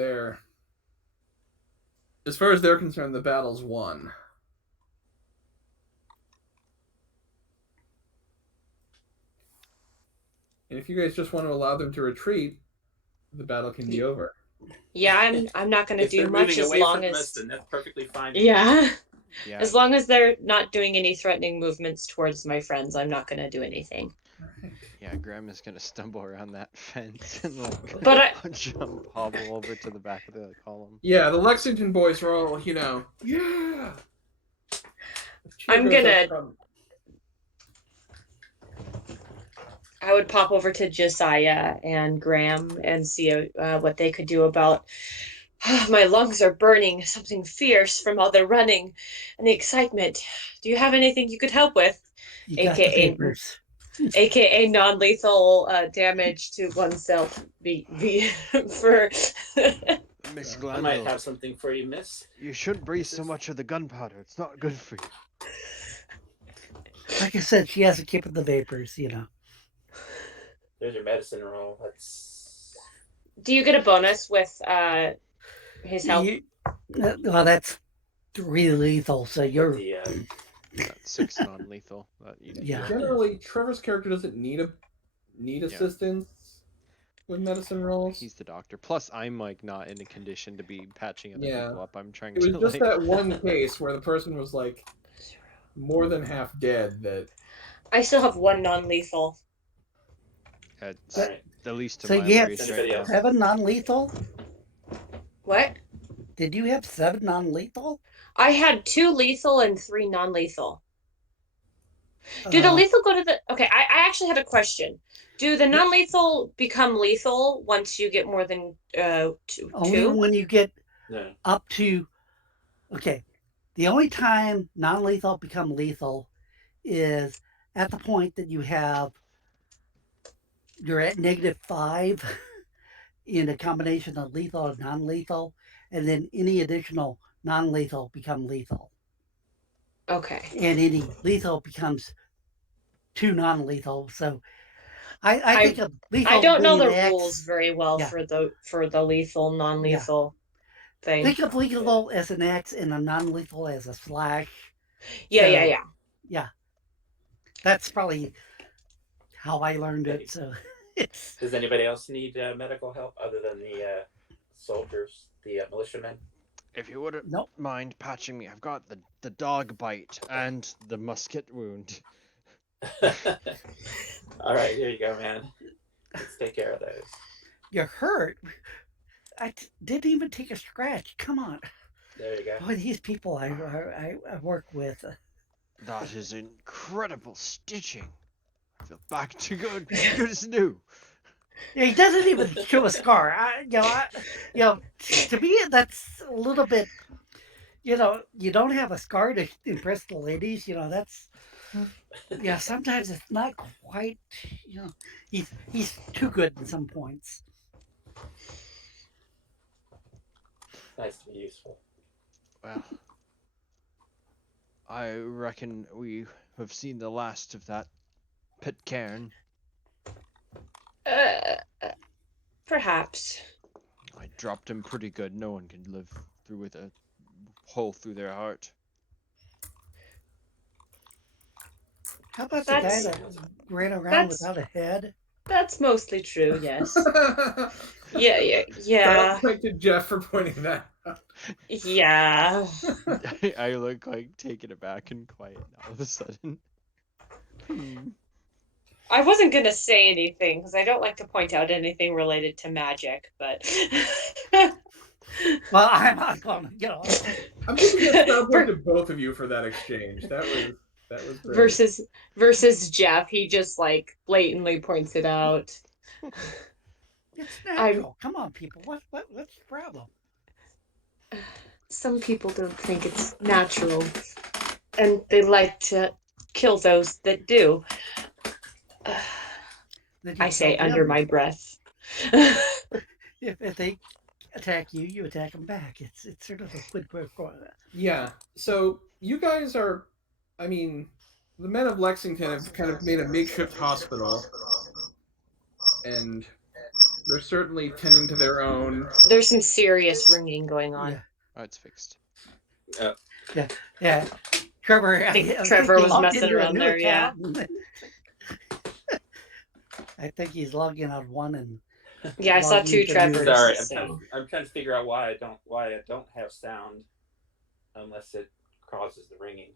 As far as they're concerned, the battle's won. And if you guys just want to allow them to retreat, the battle can be over. Yeah, I'm not gonna If do they're much moving as away long from as us, then that's perfectly fine. yeah. Yeah. As long as they're not doing any threatening movements towards my friends, I'm not gonna do anything. Yeah, Graham is gonna stumble around that fence and like But jump, hobble over to the back of the column. Yeah, the Lexington boys are all, yeah. The cheer I'm goes gonna- up from- I would pop over to Josiah and Graham and see what they could do about. My lungs are burning something fierce from all the running and the excitement. Do you have anything you could help with? you got the AKA papers. AKA non-lethal damage to oneself. Be for. Miss I Glanville, might have something for you, miss. you shouldn't breathe so much of the gunpowder. It's not good for you. Like I said, she has to keep the vapors, you know. There's your medicine roll. That's Do you get a bonus with his help? Well, that's really lethal. So you're the That's 6 non-lethal. Yeah. Generally, Trevor's character doesn't need assistance with medicine rolls. He's the doctor. Plus, I'm like not in a condition to be patching other Yeah. people up. I'm trying It was to just like. that one case where the person was like more than half dead that I still have one non-lethal. It's Alright. the least of So my you have worries right Anybody now. else? 7 non-lethal. What? Did you have 7 non-lethal? I had 2 lethal and 3 non-lethal. Do the Uh, lethal go to the? Okay, I actually had a question. Do the non-lethal become lethal once you get more than only two? when you get No. up to. Okay, the only time non-lethal become lethal is at the point that you're at -5 in a combination of lethal and non-lethal, and then any additional non-lethal become lethal, Okay. and any lethal becomes 2 non-lethal. So I think of lethal. I don't know the being X. rules very well Yeah. for the lethal non-lethal thing. Think of lethal as an X and a non-lethal as a slash. Yeah. Yeah, that's probably how I learned it. So it's Does anybody else need medical help other than the soldiers, the militiamen? If you wouldn't Nope. mind patching me, I've got the dog bite and the musket wound. All right, here you go, man. Let's take care of those. You're hurt. I didn't even take a scratch. Come on. There you go. Boy, these people I work with. That is incredible stitching. I feel back to good as new. He doesn't even show a scar. To me, that's a little bit. You don't have a scar to impress the ladies. That's. Yeah, sometimes it's not quite. He's too good in some points. Nice to be useful. Well, I reckon we have seen the last of that Pitcairn. Perhaps. I dropped him pretty good. No one can live through with a hole through their heart. How about the guy That's- that ran around that's- without a head? That's mostly true. Yes. Shout Yeah. out to Jeff for pointing that out. Yeah. I look like taken aback and quiet all of a sudden. I wasn't gonna say anything because I don't like to point out anything related to magic, but Well, I'm not going to, I'm giving a star point Ver- to both of you for that exchange. That was great. versus Jeff, he just like blatantly points it out. it's natural. Come on, people. What's the problem? Some people don't think it's natural, and they like to kill those that do. Then you I kill say under them. my breath. If they attack you, you attack them back. It's sort of a quid pro quo. Yeah. So you guys are, I mean, the men of Lexington have kind of made a makeshift hospital, and they're certainly tending to their own. There's some serious ringing going on. Yeah. Oh, it's fixed. Yeah. Trevor, I think I Trevor he was logged messing into a around new there, yeah. account. I think he's logged in on one and Yeah, I saw logging two into the new Trevors. Sorry, So. I'm trying to figure out why I don't have sound unless it causes the ringing.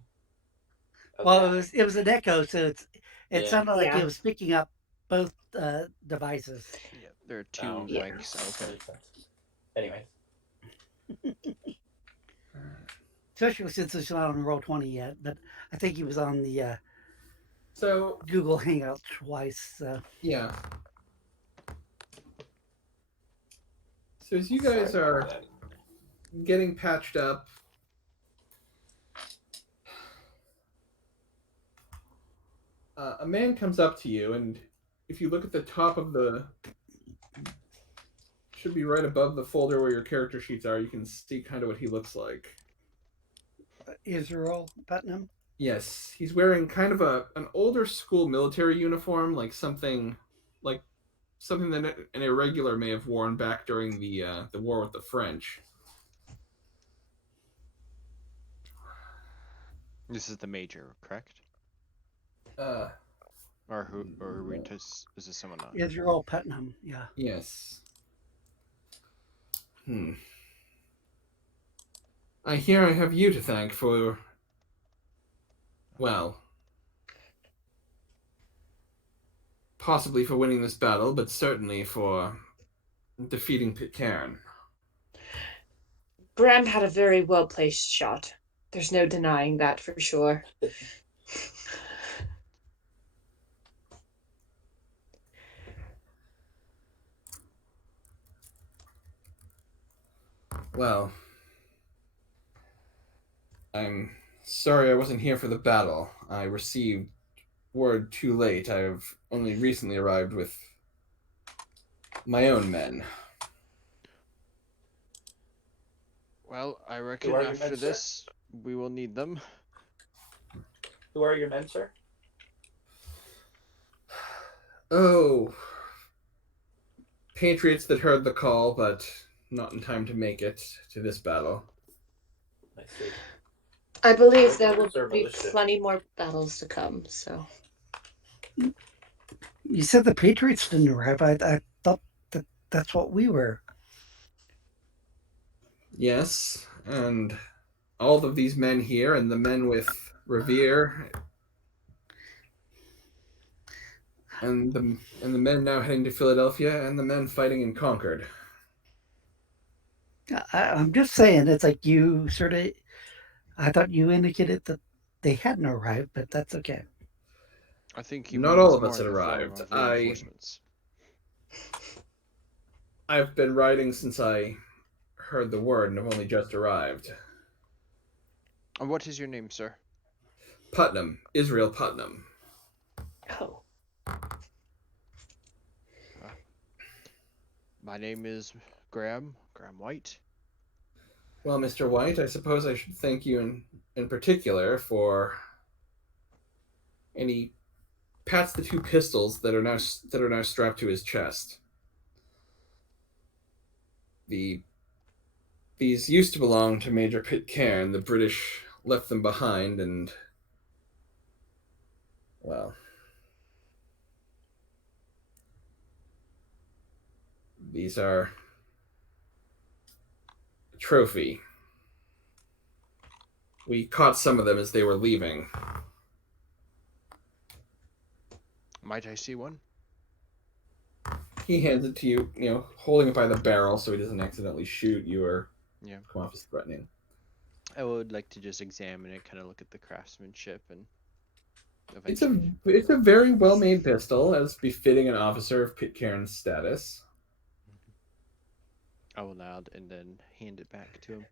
Well, it was an echo, so it Yeah. sounded like Yeah. it was picking up both devices. Yeah, there are two Oh, yeah. mics open. Anyway, Especially since it's not on Roll20 yet, but I think he was on the So Google Hangout twice. yeah. So as you guys sorry are about that. getting patched up, a man comes up to you, and if you look at the top of the, should be right above the folder where your character sheets are, you can see kind of what he looks like. Israel Putnam. Yes, he's wearing kind of an older school military uniform, like something that an irregular may have worn back during the war with the French. This is the major, correct? Or who? Or are we just? Is this someone else? Israel Putnam. Yeah. Yes. I hear I have you to thank for, well, possibly for winning this battle, but certainly for defeating Pitcairn. Graham had a very well placed shot. There's no denying that for sure. Well, I'm sorry I wasn't here for the battle. I received word too late. I have only recently arrived with my own men. Well, I reckon Who are your after men, sir? this, we will need them. Who are your men, sir? Oh, patriots that heard the call, but not in time to make it to this battle. I see. I believe there will Reserve be militia. plenty more battles to come, so. You said the Patriots didn't arrive. I thought that's what we were. Yes, and all of these men here, and the men with Revere, and the men now heading to Philadelphia, and the men fighting in Concord. I'm just saying, it's like you sort of. I thought you indicated that they hadn't arrived, but that's okay. I think he Not means all of more us in had the form arrived. of reinforcements. I've been riding since I heard the word, and have only just arrived. And what is your name, sir? Putnam, Israel Putnam. Oh. My name is Graham White. Well, Mr. White, I suppose I should thank you in particular for any pats the two pistols that are now strapped to his chest. These used to belong to Major Pitcairn. The British left them behind, and well, these are a trophy. We caught some of them as they were leaving. Might I see one? He hands it to you, holding it by the barrel so he doesn't accidentally shoot you or Yeah. come off as threatening. I would like to just examine it, kind of look at the craftsmanship, and It's eventually. a very well made pistol, as befitting an officer of Pitcairn's status. I will nod and then hand it back to him.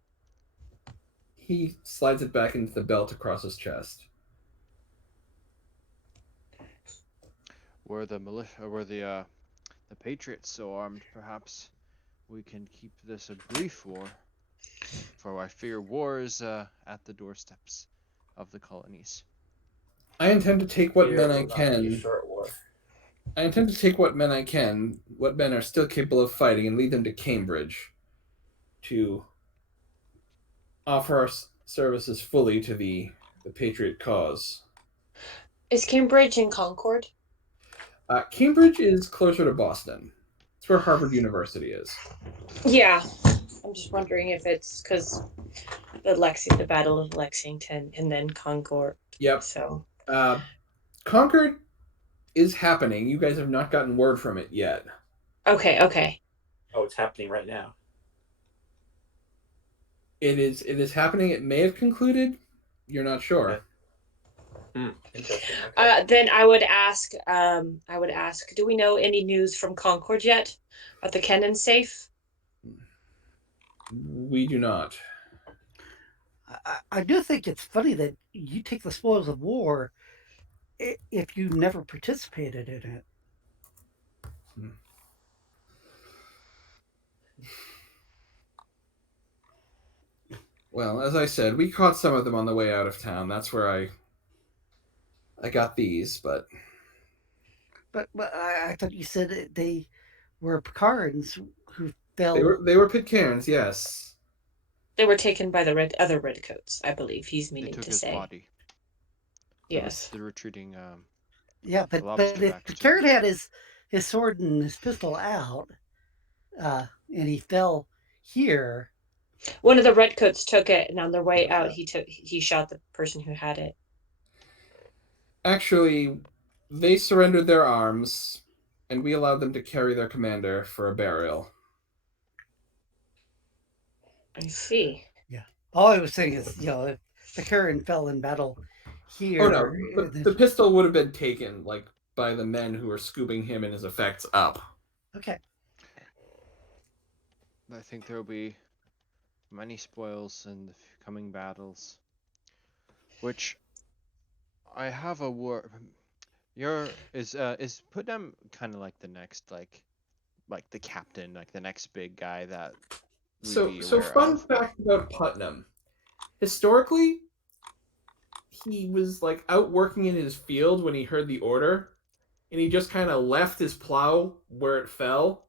He slides it back into the belt across his chest. Were the Patriots so armed? Perhaps we can keep this a brief war, for I fear war is at the doorsteps of the colonies. I intend to take what men I It will not be a can. short war. I intend to take what men I can, what men are still capable of fighting, and lead them to Cambridge to offer our services fully to the Patriot cause. Is Cambridge in Concord? Cambridge is closer to Boston. It's where Harvard University is. Yeah. I'm just wondering if it's because the Battle of Lexington, and then Concord. Yep. So. Concord is happening. You guys have not gotten word from it yet. Okay. Oh, it's happening right now. It is happening. It may have concluded. You're not sure. Okay. Interesting. Okay. Then I would ask. Do we know any news from Concord yet? About the Kennan safe? We do not. I do think it's funny that you take the spoils of war if you never participated in it. Well, as I said, we caught some of them on the way out of town. That's where I got these, but I thought you said they were Picards who fell. they were Pitcairns, yes. They were taken by the other redcoats, I believe he's They meaning took to his say. body. Yes. The retreating. Yeah, but Lobster Picard had his sword and his pistol out, and he fell here. One of the redcoats took it, and on their way out, he shot the person who had it. Actually, they surrendered their arms, and we allowed them to carry their commander for a burial. I see. Yeah. All I was saying is, if Picard fell in battle here. Oh no, the pistol would have been taken by the men who were scooping him and his effects up. Okay. I think there will be many spoils in the coming battles. Which I have a war. Is Putnam kind of like the next like the captain, like the next big guy that. So fun fact about Putnam. Historically, he was out working in his field when he heard the order, and he just kind of left his plow where it fell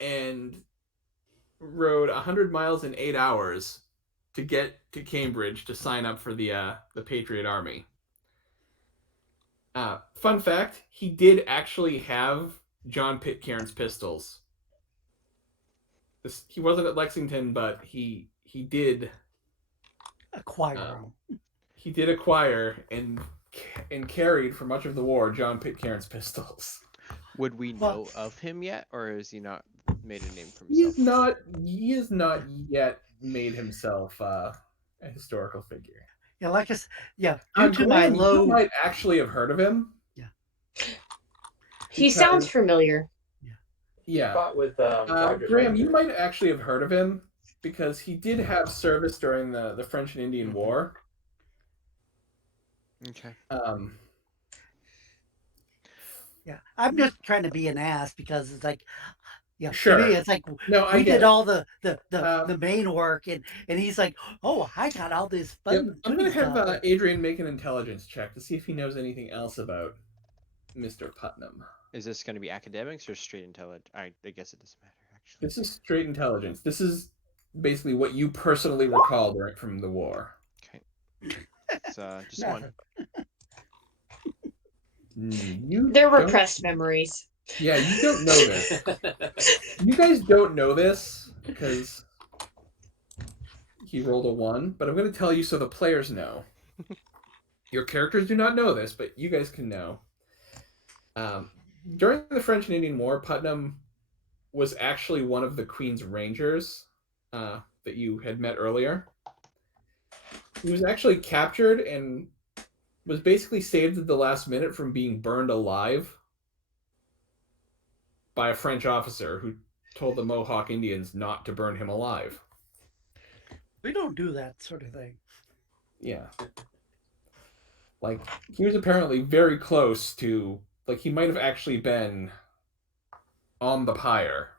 and rode 100 miles in 8 hours to get to Cambridge to sign up for the Patriot Army. Fun fact, he did actually have John Pitcairn's pistols. He wasn't at Lexington, but he did acquire them. He did acquire and carried for much of the war John Pitcairn's pistols. Would we know of him yet, or has he not made a name for himself? He has not yet made himself a historical figure. Yeah, due to my low. You might actually have heard of him. Yeah. He sounds familiar. Yeah. Fought with Graham, you might actually have heard of him because he did have service during the French and Indian War. Okay. Yeah, I'm just trying to be an ass because it's sure. To me, it's we did all the main work, and he's like, oh, I got all this fun. I'm going to have Adrian make an intelligence check to see if he knows anything else about Mr. Putnam. Is this going to be academics or straight intelligence? I guess it doesn't matter, actually. This is straight intelligence. This is basically what you personally recall from the war. Okay. It's just one. They're repressed memories. Yeah, you don't know this. You guys don't know this because he rolled a 1, but I'm going to tell you so the players know. Your characters do not know this, but you guys can know. During the French and Indian War, Putnam was actually one of the Queen's Rangers that you had met earlier. He was actually captured and was basically saved at the last minute from being burned alive by a French officer who told the Mohawk Indians not to burn him alive. We don't do that sort of thing. Yeah. Like, he was apparently very close to, like, he might have actually been on the pyre.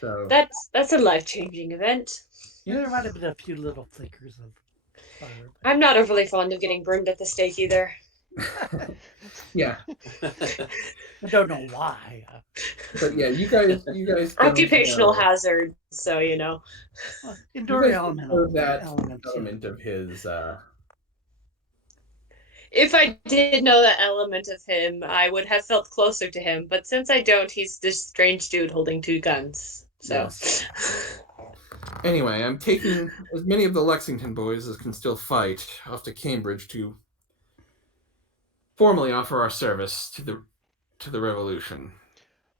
So, That's a life-changing event. Yeah, there might have been a few little flickers of fire. I'm not overly fond of getting burned at the stake either. yeah. I don't know why. But yeah, you guys don't Occupational know- hazard, so you know. Well, you enduring guys don't know element. that Elements, yeah. element of his. If I did know that element of him, I would have felt closer to him. But since I don't, he's this strange dude holding two guns. So. Yes. Anyway, I'm taking as many of the Lexington boys as can still fight off to Cambridge to formally offer our service to the revolution.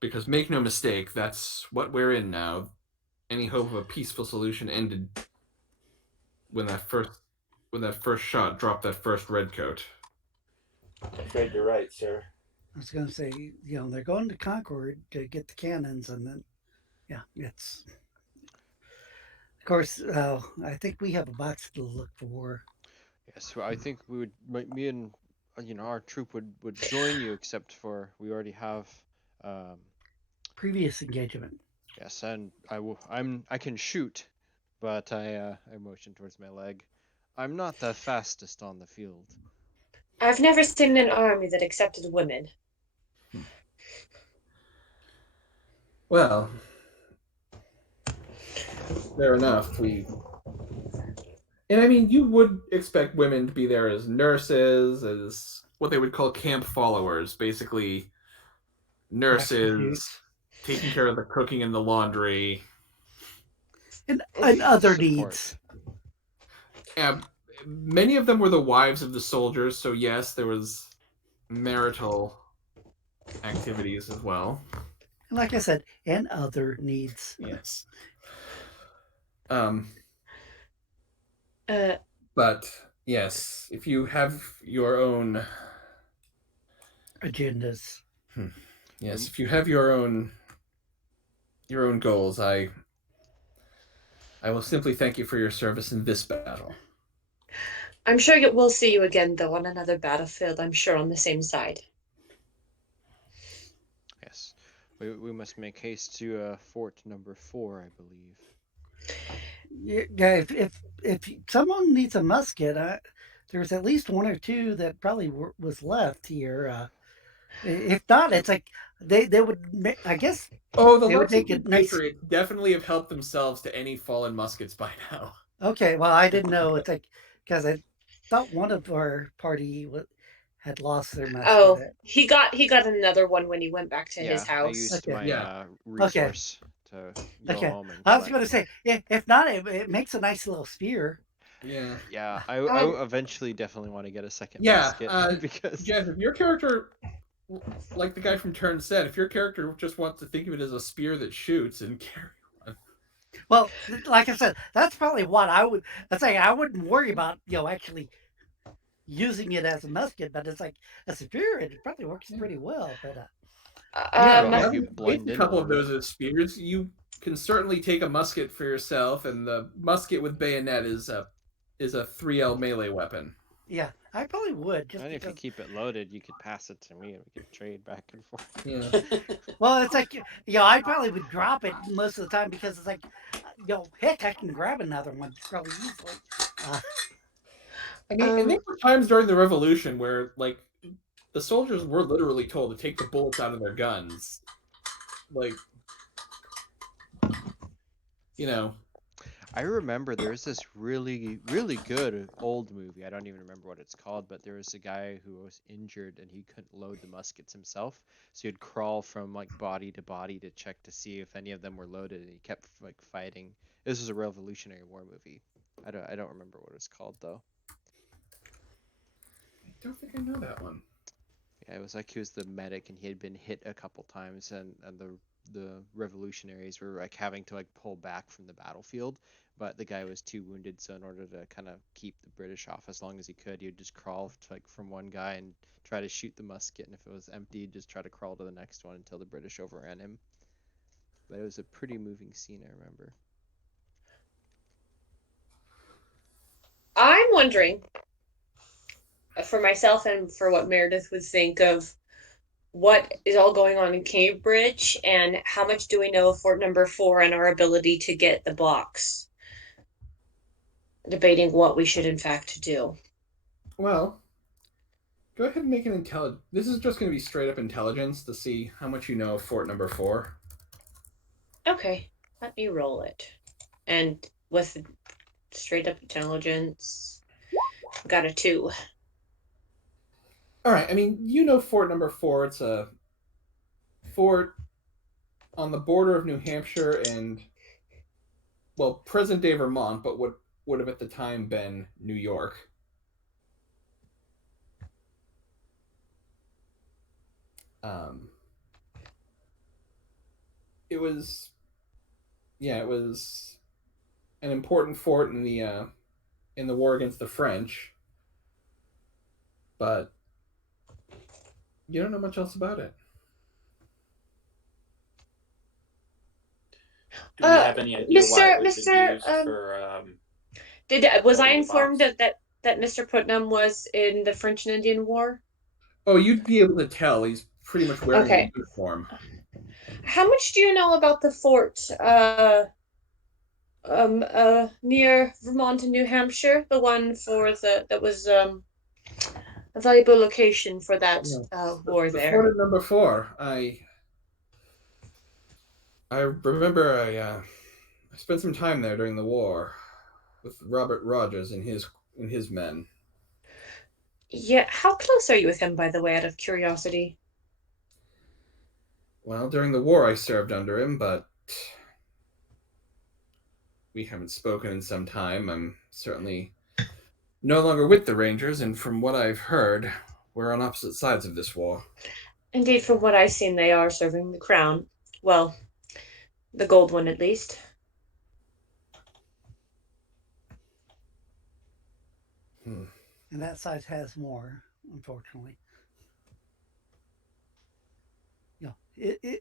Because make no mistake, that's what we're in now. Any hope of a peaceful solution ended when that first shot dropped that first redcoat. I'm afraid you're right, sir. I was going to say, they're going to Concord to get the cannons, and then, it's. Of course, I think we have a box to look for. Yes, well, I think me and our troop would join you, except for we already have. Previous engagement. Yes, and I can shoot, but I motion towards my leg. I'm not the fastest on the field. I've never seen an army that accepted women. Well, fair enough. And I mean, you would expect women to be there as nurses, as what they would call camp followers, basically nurses, taking care of the cooking and the laundry. And other Support. needs. Many of them were the wives of the soldiers, so yes, there was marital activities as well. And like I said, and other needs. Yes. But yes, if you have your own agendas. Yes, if you have your own goals, I will simply thank you for your service in this battle. I'm sure we'll see you again, though, on another battlefield. I'm sure on the same side. Yes, we must make haste to Fort Number 4, I believe. Yeah, if someone needs a musket, there's at least one or two that probably was left here. If not, it's like they would. I guess. Oh, the they would make Lexington it nice. Patriots definitely have helped themselves to any fallen muskets by now. Okay, well, I didn't know. It's like because I thought one of our party had lost their musket. Oh, he got another one when he went back to his house. I used my Yeah. resource to go home and I was collect going to say, if not, it makes a nice little spear. Yeah. Yeah, I eventually definitely want to get a second Yeah, musket because Jeff, if your character, like the guy from Turn said, if your character just wants to think of it as a spear that shoots and carry one. Well, like I said, that's probably what I would. That's like I wouldn't worry about actually using it as a musket, but it's like a spear. It probably works pretty well. But if you having blend a in couple a of little those as spears, you can certainly take a musket for yourself, and the musket with bayonet is a 3L melee weapon. Yeah, I probably would. Just and because... if you keep it loaded, you could pass it to me, and we could trade back and forth. Yeah. Well, it's like I probably would drop it most of the time because it's like, heck, I can grab another one probably easily. I mean, and there were times during the Revolution where, like, the soldiers were literally told to take the bullets out of their guns. Like, I remember there's this really, really good old movie. I don't even remember what it's called, but there was a guy who was injured and he couldn't load the muskets himself. So he'd crawl from like body to body to check to see if any of them were loaded, and he kept like fighting. This was a Revolutionary War movie. I don't remember what it's called though. I don't think I know that one. Yeah, it was like he was the medic and he had been hit a couple times, and the revolutionaries were like having to like pull back from the battlefield, but the guy was too wounded, so in order to kind of keep the British off as long as he could, he would just crawl to, like from one guy and try to shoot the musket, and if it was empty, he'd just try to crawl to the next one until the British overran him. But it was a pretty moving scene, I remember. I'm wondering, for myself and for what Meredith would think of what is all going on in Cambridge and how much do we know of Fort Number 4 and our ability to get the blocks. Debating what we should in fact do. Well, go ahead and make an intelligence. This is just going to be straight up intelligence to see how much you know of Fort Number 4. Okay, let me roll it. And with straight up intelligence, got a 2. All right. I mean, you know Fort Number 4. It's a fort on the border of New Hampshire and, well, present day Vermont, but what would have at the time been New York. It was, yeah, it was an important fort in the war against the French, but you don't know much else about it. Do we have any idea why it was used for? Was I holding the informed box? that Mr. Putnam was in the French and Indian War? Oh, you'd be able to tell. He's pretty much wearing a Okay. uniform. How much do you know about the fort near Vermont and New Hampshire? The one that was a valuable location for that war The there. fort at Number 4. I remember I spent some time there during the war with Robert Rogers and his men. Yeah, how close are you with him, by the way, out of curiosity? Well, during the war I served under him, but we haven't spoken in some time. I'm certainly no longer with the Rangers, and from what I've heard, we're on opposite sides of this war. Indeed, from what I've seen, they are serving the crown. Well, the gold one at least. And that side has more, unfortunately. Yeah.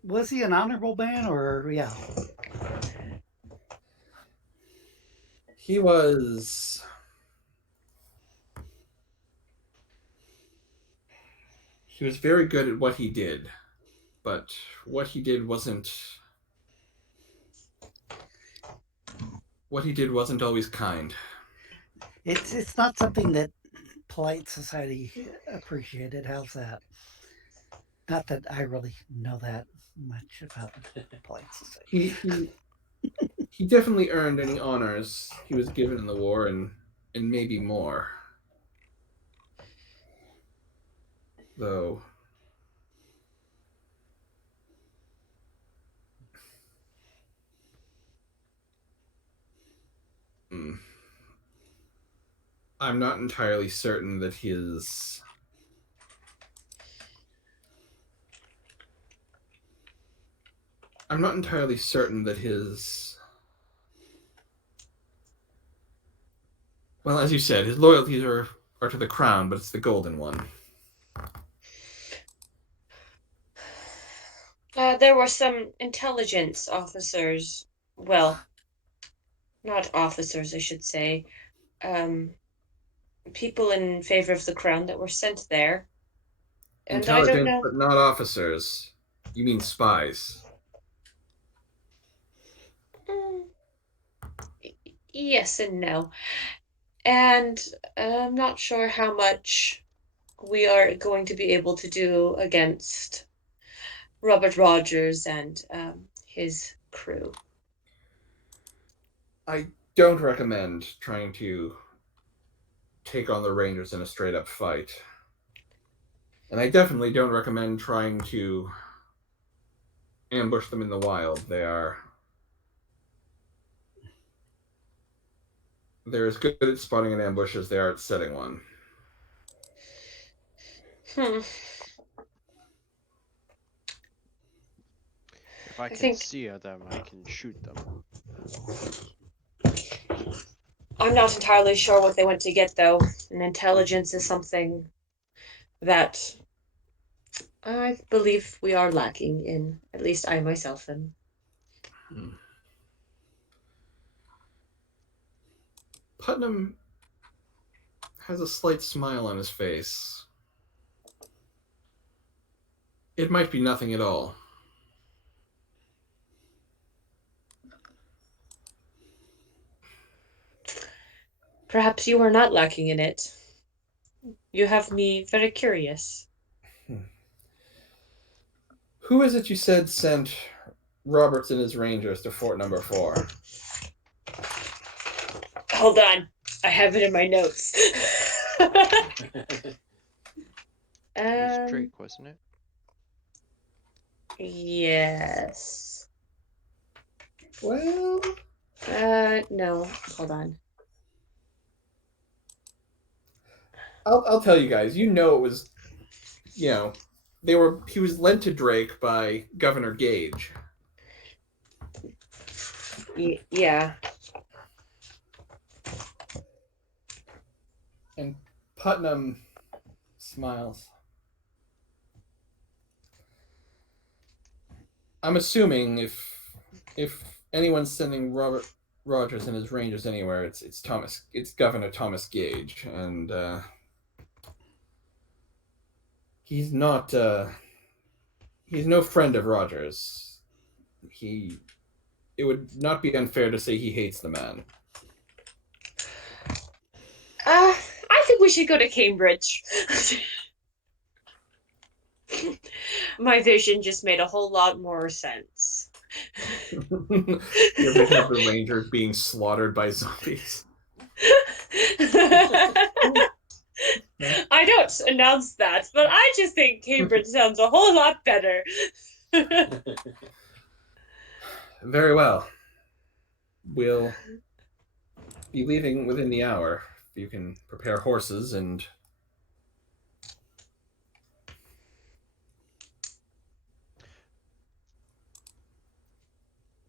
Was he an honorable man or yeah? He was very good at what he did, but what he did wasn't always kind. It's not something that polite society appreciated. How's that? Not that I really know that much about polite society. He definitely earned any honors he was given in the war, and maybe more. Though I'm not entirely certain that his well, as you said, his loyalties are to the crown, but it's the golden one. There were some intelligence officers. Well, not officers, I should say. People in favor of the crown that were sent there. And I don't Intelligent, know. but not officers. You mean spies? Yes and no. And I'm not sure how much we are going to be able to do against Robert Rogers and his crew. I don't recommend trying to take on the Rangers in a straight up fight. And I definitely don't recommend trying to ambush them in the wild. They're as good at spotting an ambush as they are at setting one. If I I can think- see them, I can shoot them. I'm not entirely sure what they went to get, though. And intelligence is something that I believe we are lacking in. At least I myself am. Putnam has a slight smile on his face. It might be nothing at all. Perhaps you are not lacking in it. You have me very curious. Who is it you said sent Roberts and his Rangers to Fort Number 4? Hold on. I have it in my notes. It was Drake, wasn't it? Yes. Well, No. Hold on. I'll tell you guys. You know it was, he was lent to Drake by Governor Gage. Yeah. And Putnam smiles. I'm assuming if anyone's sending Robert Rogers and his Rangers anywhere, it's Governor Thomas Gage, and he's not he's no friend of Rogers. It would not be unfair to say he hates the man. I think we should go to Cambridge. My vision just made a whole lot more sense. Your vision of the Rangers being slaughtered by zombies. I don't announce that, but I just think Cambridge sounds a whole lot better. Very well. We'll be leaving within the hour. You can prepare horses and...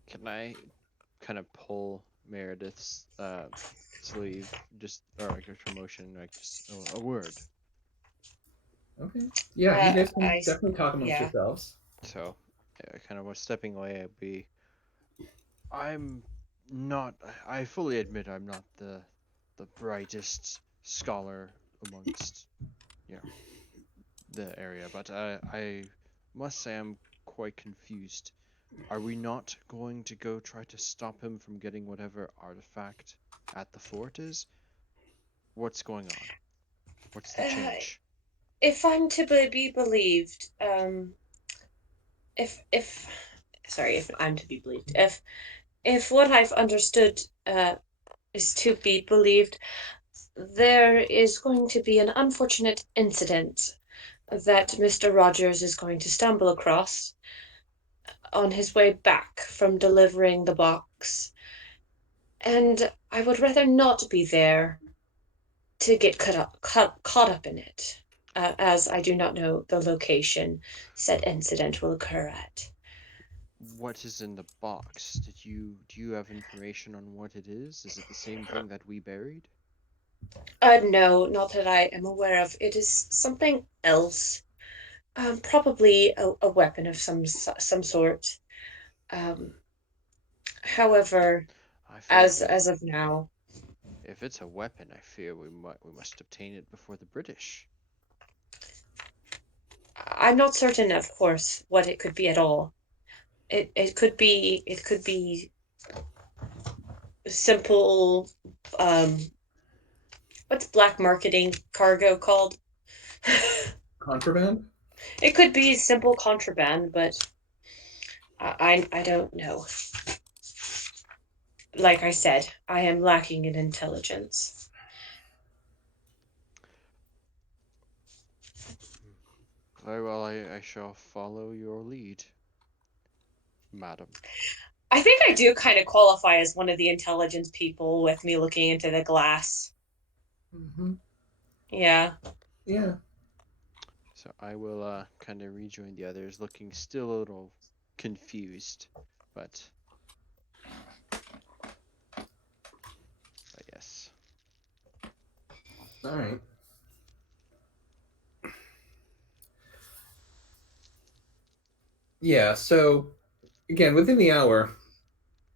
Can I kind of pull Meredith's sleeve, or like a promotion, like just a word? Okay. Yeah, you guys can I- definitely talk amongst yeah. yourselves. So, kind of was stepping away. I'm not. I fully admit I'm not the brightest scholar amongst, the area, but I must say I'm quite confused. Are we not going to go try to stop him from getting whatever artifact at the fort is? What's going on? What's the change? If I'm to be believed, if I'm to be believed, if what I've understood is to be believed, there is going to be an unfortunate incident that Mr. Rogers is going to stumble across on his way back from delivering the box. And I would rather not be there to get caught up in it, as I do not know the location said incident will occur at. What is in the box? Do you have information on what it is? Is it the same thing that we buried? No, not that I am aware of. It is something else. Probably a weapon of some sort. However, I fear as of now, if it's a weapon, I fear we must obtain it before the British. I'm not certain, of course, what it could be at all. It could be simple. What's black marketing cargo called? Contraband? It could be simple contraband, but I don't know. Like I said, I am lacking in intelligence. Very well, I shall follow your lead, madam. I think I do kind of qualify as one of the intelligence people with me looking into the glass. Mm-hmm. Yeah. Yeah. So I will kind of rejoin the others, looking still a little confused, but yes. All right. Yeah. So again, within the hour,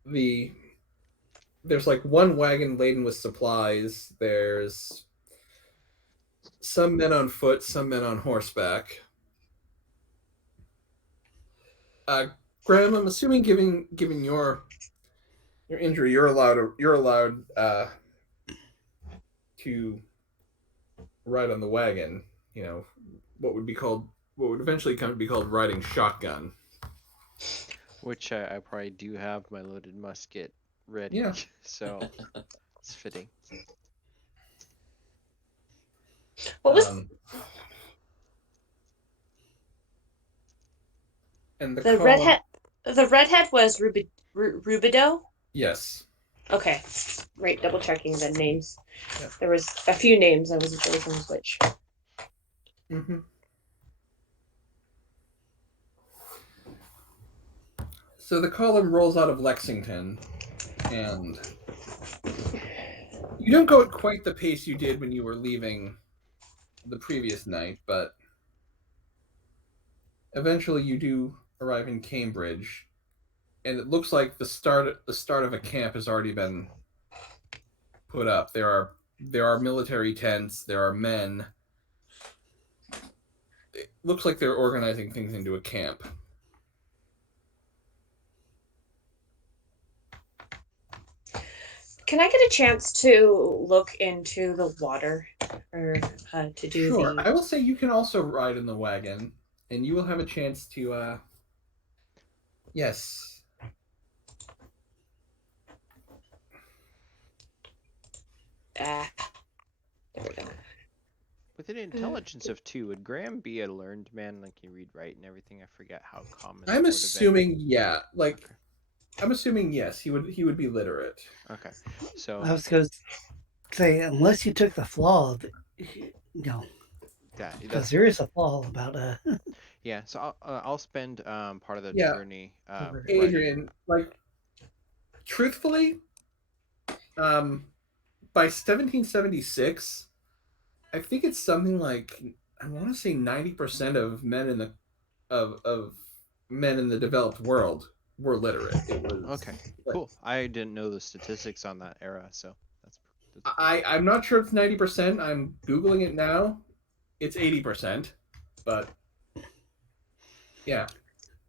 there's like one wagon laden with supplies. There's some men on foot, some men on horseback. Graham, I'm assuming, given your injury, you're allowed to ride on the wagon. You know, what would eventually come to be called riding shotgun. Which I probably do have my loaded musket ready, Yeah. so it's fitting. What was and the column, redhead? The redhead was Rubido. Yes. Okay, right. Double checking the names. Yeah. There was a few names. I wasn't sure which one was which. Mm-hmm. So the column rolls out of Lexington, and you don't go at quite the pace you did when you were leaving the previous night, but eventually you do arrive in Cambridge, and it looks like the start of a camp has already been put up. There are military tents, there are men. It looks like they're organizing things into a camp. Can I get a chance to look into the water, or to do Sure. the? I will say you can also ride in the wagon, and you will have a chance to. Yes. There we go. With an intelligence of 2, would Graham be a learned man, like he read, write, and everything? I forget how common. I'm assuming, yeah. Like, I'm assuming yes. He would be literate. Okay, so I was going to say, unless you took the flaw, yeah, because there is a flaw about yeah. So I'll spend part of the Yeah. journey writing. Adrian, like, truthfully, by 1776, I think it's something like, I want to say 90% of men in the of men in the developed world were literate. It was Okay, cool. I didn't know the statistics on that era, so that's I'm not sure it's 90%. I'm googling it now. It's 80%, but yeah.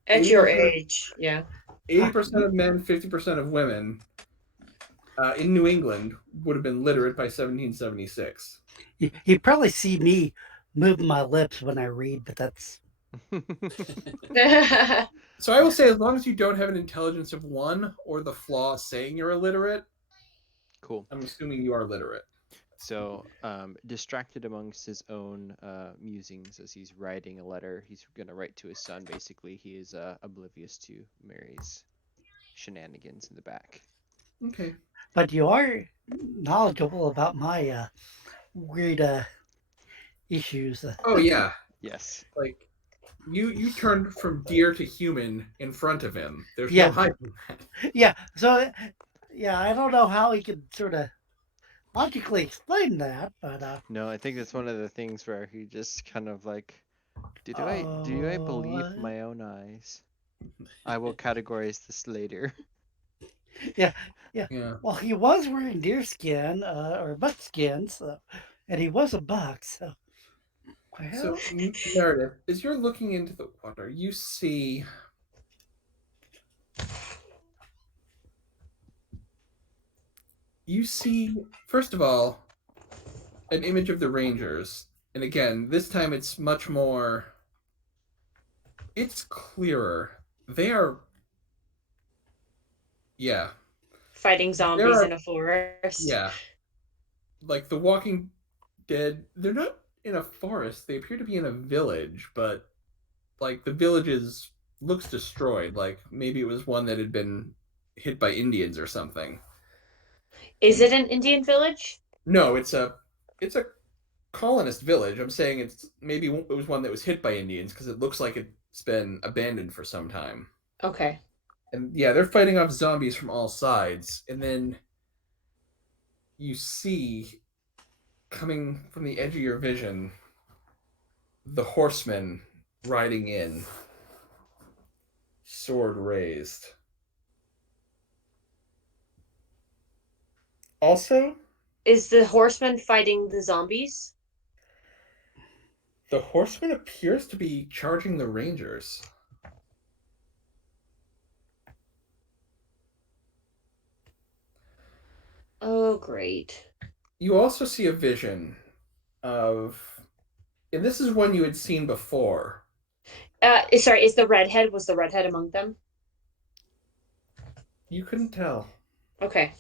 At your 80% age, yeah. 80% of men, 50% of women in New England would have been literate by 1776. you probably see me moving my lips when I read, but that's So I will say, as long as you don't have an intelligence of 1 or the flaw saying you're illiterate, cool. I'm assuming you are literate. So, distracted amongst his own musings as he's writing a letter he's going to write to his son, basically, he is oblivious to Mary's shenanigans in the back. Okay. But you are knowledgeable about my weird issues. Oh, yeah. Yes. Like, you turned from deer to human in front of him. There's Yeah. no hiding that. Yeah, so, yeah, I don't know how he could sort of logically explain that, but No, I think that's one of the things where he just kind of like, do I believe my own eyes? I will categorize this later. yeah. Yeah. Well, he was wearing deerskin or buckskin, so, and he was a buck, so. So, Meredith, as you're looking into the water, you see first of all, an image of the Rangers. And again, this time it's much more, it's clearer. They are, yeah. Fighting zombies in a forest. Yeah. Like the Walking Dead, they're not in a forest. They appear to be in a village, but like the village looks destroyed. Like maybe it was one that had been hit by Indians or something. Is it an Indian village? No, it's a colonist village. I'm saying it was one that was hit by Indians because it looks like it's been abandoned for some time. Okay. And yeah, they're fighting off zombies from all sides. And then you see, coming from the edge of your vision, the horseman riding in, sword raised. Also, Is the horseman fighting the zombies? the horseman appears to be charging the rangers. Oh, great. You also see a vision of, and this is one you had seen before. Sorry, was the redhead among them? You couldn't tell. Okay.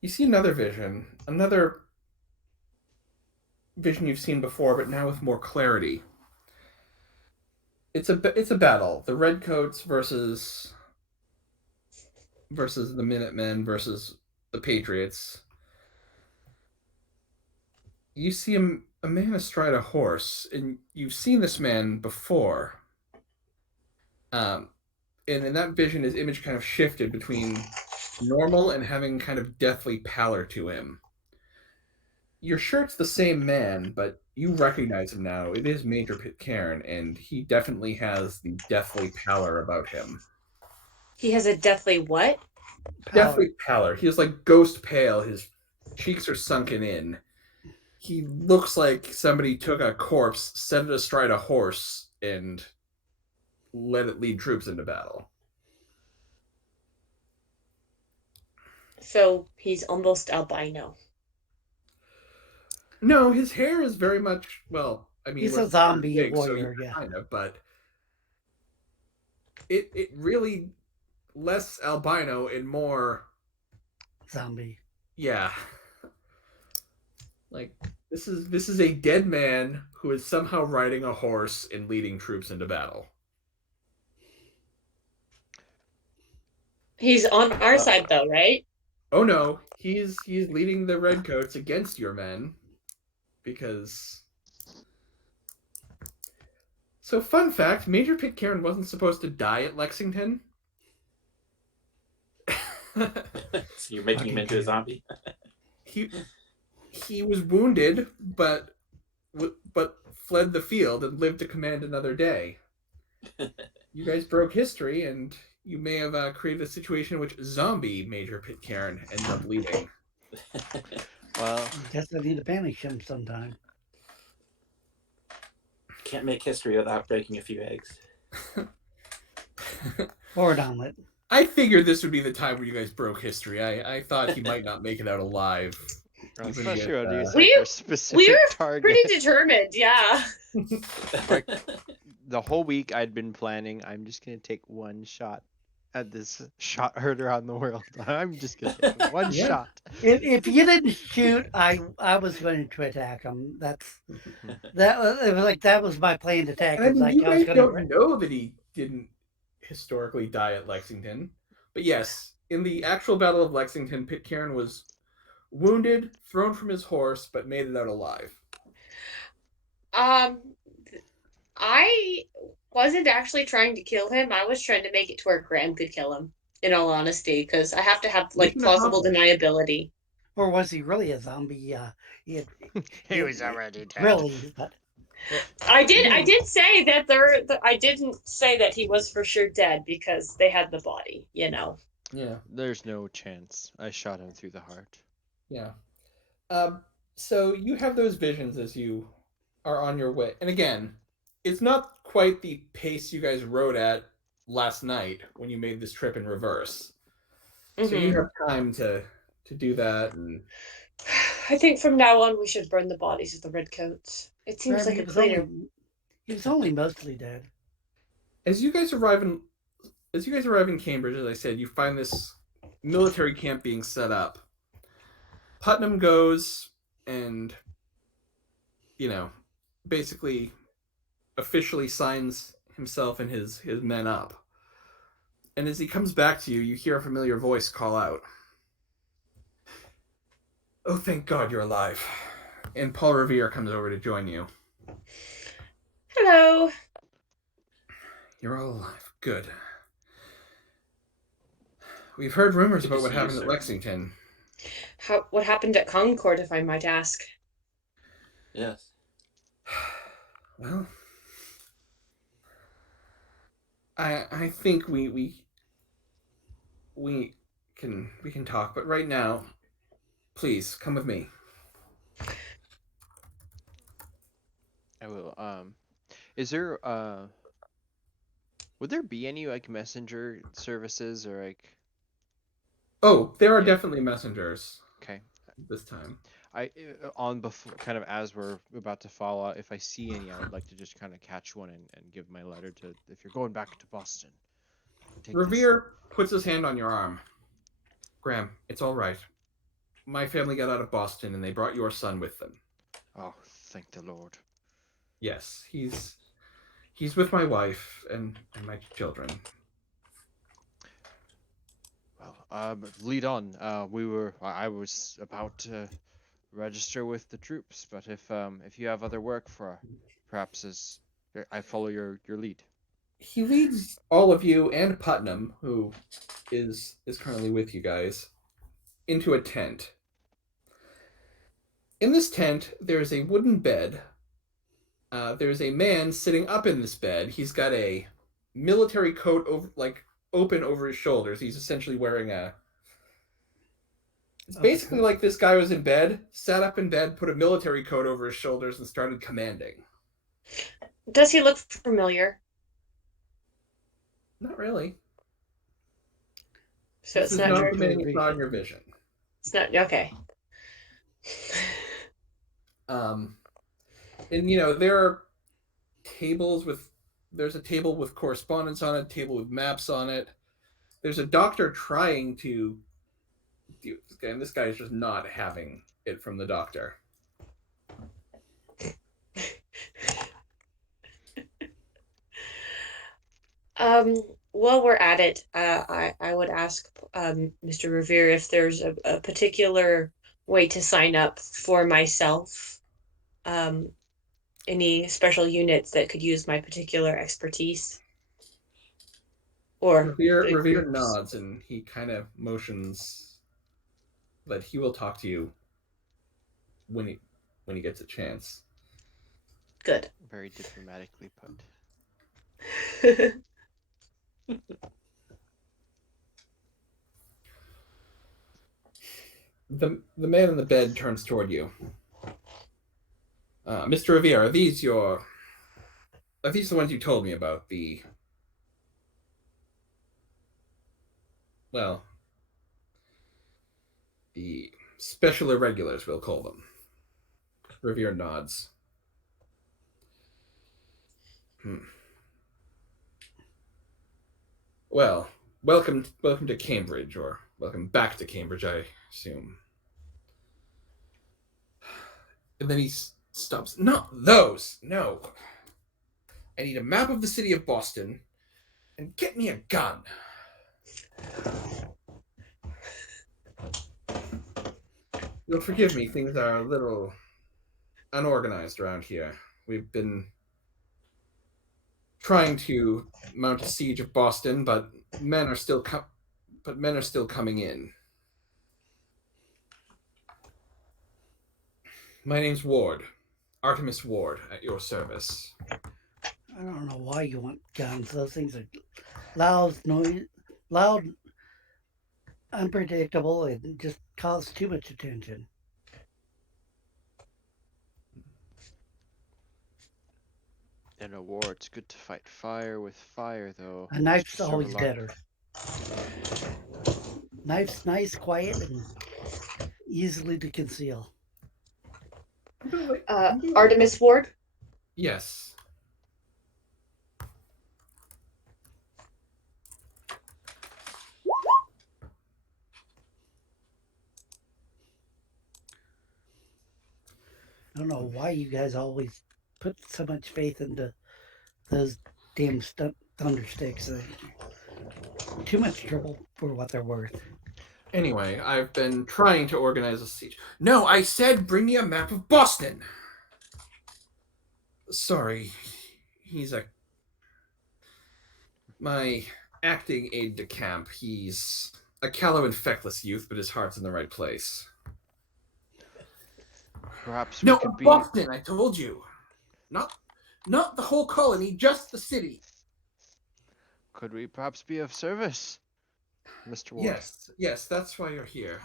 You see another vision you've seen before, but now with more clarity. It's a battle. The redcoats versus the Minutemen versus the Patriots. You see a man astride a horse, and you've seen this man before. And in that vision, his image kind of shifted between normal and having kind of deathly pallor to him. You're sure it's the same man, but you recognize him now. It is Major Pitcairn, and he definitely has the deathly pallor about him. He has a deathly what? Deathly pallor. He is like ghost pale. His cheeks are sunken in. He looks like somebody took a corpse, set it astride a horse, and let it lead troops into battle. So he's almost albino. No, his hair is very much, well, I mean, He's a zombie big, warrior, so yeah. kind of, but it really less albino and more Zombie. yeah. Like this is a dead man who is somehow riding a horse and leading troops into battle. He's on our side though, right? Oh no, he's leading the redcoats against your men because. So fun fact, Major Pitcairn wasn't supposed to die at Lexington. So you're making him into a zombie? He was wounded, but fled the field and lived to command another day. You guys broke history, and you may have created a situation in which zombie Major Pitcairn ends up leading. Well, Guess I need to banish him sometime. Can't make history without breaking a few eggs. Or an omelet. I figured this would be the time where you guys broke history. I thought he might not make it out alive. especially when he's We- like a specific We're target. pretty determined, yeah. Like, the whole week I'd been planning, I'm just gonna take one shot at this shot herder on the world. I'm just gonna take one Yeah. shot. If you didn't shoot, I was going to attack him. That was my planned attack. And I It was mean, like you I was guys going don't know that he didn't historically die at Lexington. But yes, in the actual Battle of Lexington, Pitcairn was wounded, thrown from his horse, but made it out alive. I wasn't actually trying to kill him. I was trying to make it to where Graham could kill him, in all honesty, because I have to have like Mission plausible accomplished. deniability. Or was he really a zombie? He was already dead. Really, but I did say that I didn't say that he was for sure dead because they had the body, you know. Yeah. There's no chance. I shot him through the heart. Yeah. So you have those visions as you are on your way. And again, it's not quite the pace you guys rode at last night when you made this trip in reverse. So you have time to do that. And I think from now on we should burn the bodies of the redcoats. It seems like a cleaner. He was only mostly dead. as you guys arrive in Cambridge, as I said, you find this military camp being set up. Putnam goes and, basically officially signs himself and his men up. And as he comes back to you, you hear a familiar voice call out, "Oh, thank God you're alive." And Paul Revere comes over to join you. Hello. You're all alive. Good. We've heard rumors Good about to what see you, happened at sir. Lexington. What happened at Concord, if I might ask? Yes. Well, I think we can talk, but right now, please come with me. I will. Is there would there be any like messenger services or like? Oh, there are Yeah. definitely messengers Okay. this time. On before kind of as we're about to follow out, if I see any, I would like to just kind of catch one and give my letter to if you're going back to Boston. Take this. Revere puts his hand on your arm. Graham, it's all right. My family got out of Boston and they brought your son with them. Oh, thank the Lord. Yes, he's with my wife and my children. Well, lead on. I was about to register with the troops, but if you have other work for, perhaps as I follow your lead. He leads all of you and Putnam, who is currently with you guys, into a tent. In this tent, there's a wooden bed. There's a man sitting up in this bed. He's got a military coat over, like open over his shoulders. He's essentially wearing a. It's basically like this guy was in bed, sat up in bed, put a military coat over his shoulders, and started commanding. Does he look familiar? Not really. So This it's is not not the man George. you saw in your vision. It's not okay. And there are tables with. There's a table with correspondence on it, a table with maps on it. There's a doctor trying to. And this guy is just not having it from the doctor. While we're at it, I would ask Mr. Revere if there's a particular way to sign up for myself. Any special units that could use my particular expertise? Or Revere nods and he kind of motions that he will talk to you when he gets a chance. Good. Very diplomatically put. The man in the bed turns toward you. Mr. Revere, are these the ones you told me about? The special irregulars, we'll call them. Revere nods. Well, welcome to Cambridge, or welcome back to Cambridge, I assume. And then he stops. Not those! No. I need a map of the city of Boston, and get me a gun. You'll forgive me, things are a little unorganized around here. We've been trying to mount a siege of Boston, but men are still coming in. My name's Ward, Artemis Ward, at your service. I don't know why you want guns. Those things are loud, unpredictable, and just cause too much attention. In a war, it's good to fight fire with fire, though. A knife's always better. Knife's nice, quiet, and easily to conceal. Artemis Ward? Yes. I don't know why you guys always put so much faith into those damn thundersticks. Too much trouble for what they're worth. Anyway, I've been trying to organize a siege. No, I said bring me a map of Boston! Sorry, he's a my acting aide-de-camp. He's a callow and feckless youth, but his heart's in the right place. Perhaps we No, could be. Boston, I told you. Not the whole colony, just the city. Could we perhaps be of service, Mr. Ward? Yes, that's why you're here.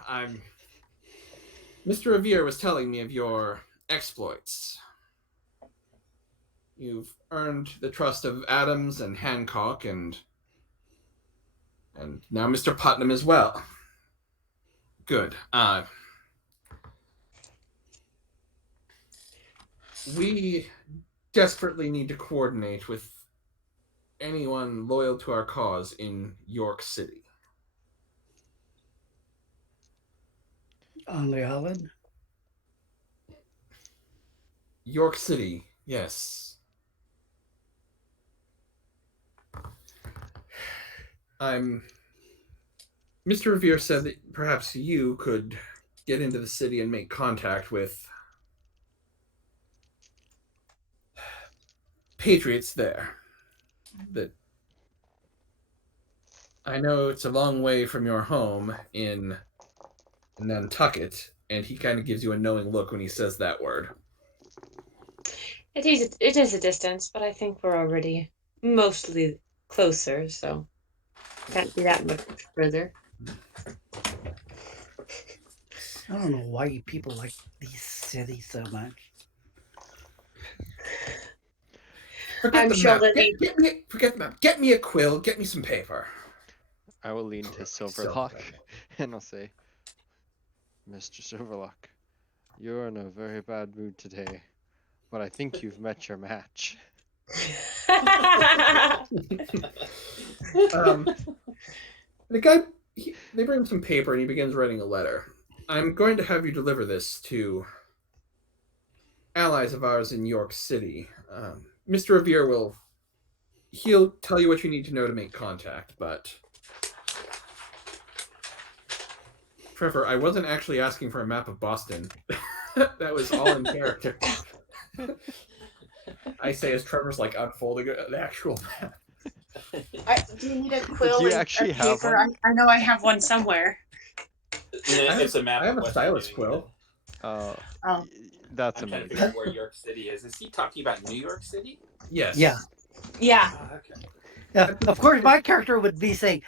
Mr. Revere was telling me of your exploits. You've earned the trust of Adams and Hancock and now Mr. Putnam as well. Good. We desperately need to coordinate with anyone loyal to our cause in York City. On the island? York City, yes. Mr. Revere said that perhaps you could get into the city and make contact with patriots there. That I know it's a long way from your home in Nantucket, and he kind of gives you a knowing look when he says that word. It is a distance, but I think we're already mostly closer, so can't be that much further. I don't know why you people like these cities so much. Forget I'm the sure map. that Forget the map. Get me a quill. Get me some paper. I will lean to Silverlock and I'll say, Mr. Silverlock, you're in a very bad mood today, but I think you've met your match. The guy, they bring him some paper and he begins writing a letter. I'm going to have you deliver this to allies of ours in York City. Mr. Revere he'll tell you what you need to know to make contact, but Trevor, I wasn't actually asking for a map of Boston. That was all in character. I say as Trevor's like unfolding the actual map. Do you need a quill Do you and actually a have paper? one? I know I have one somewhere. It's a map. I have of a West stylus New quill. England. Oh. That's I'm trying to amazing. figure out where York City is. Is he talking about New York City? Yes. Yeah. Yeah. Oh, okay. Yeah, of course, my character would be saying,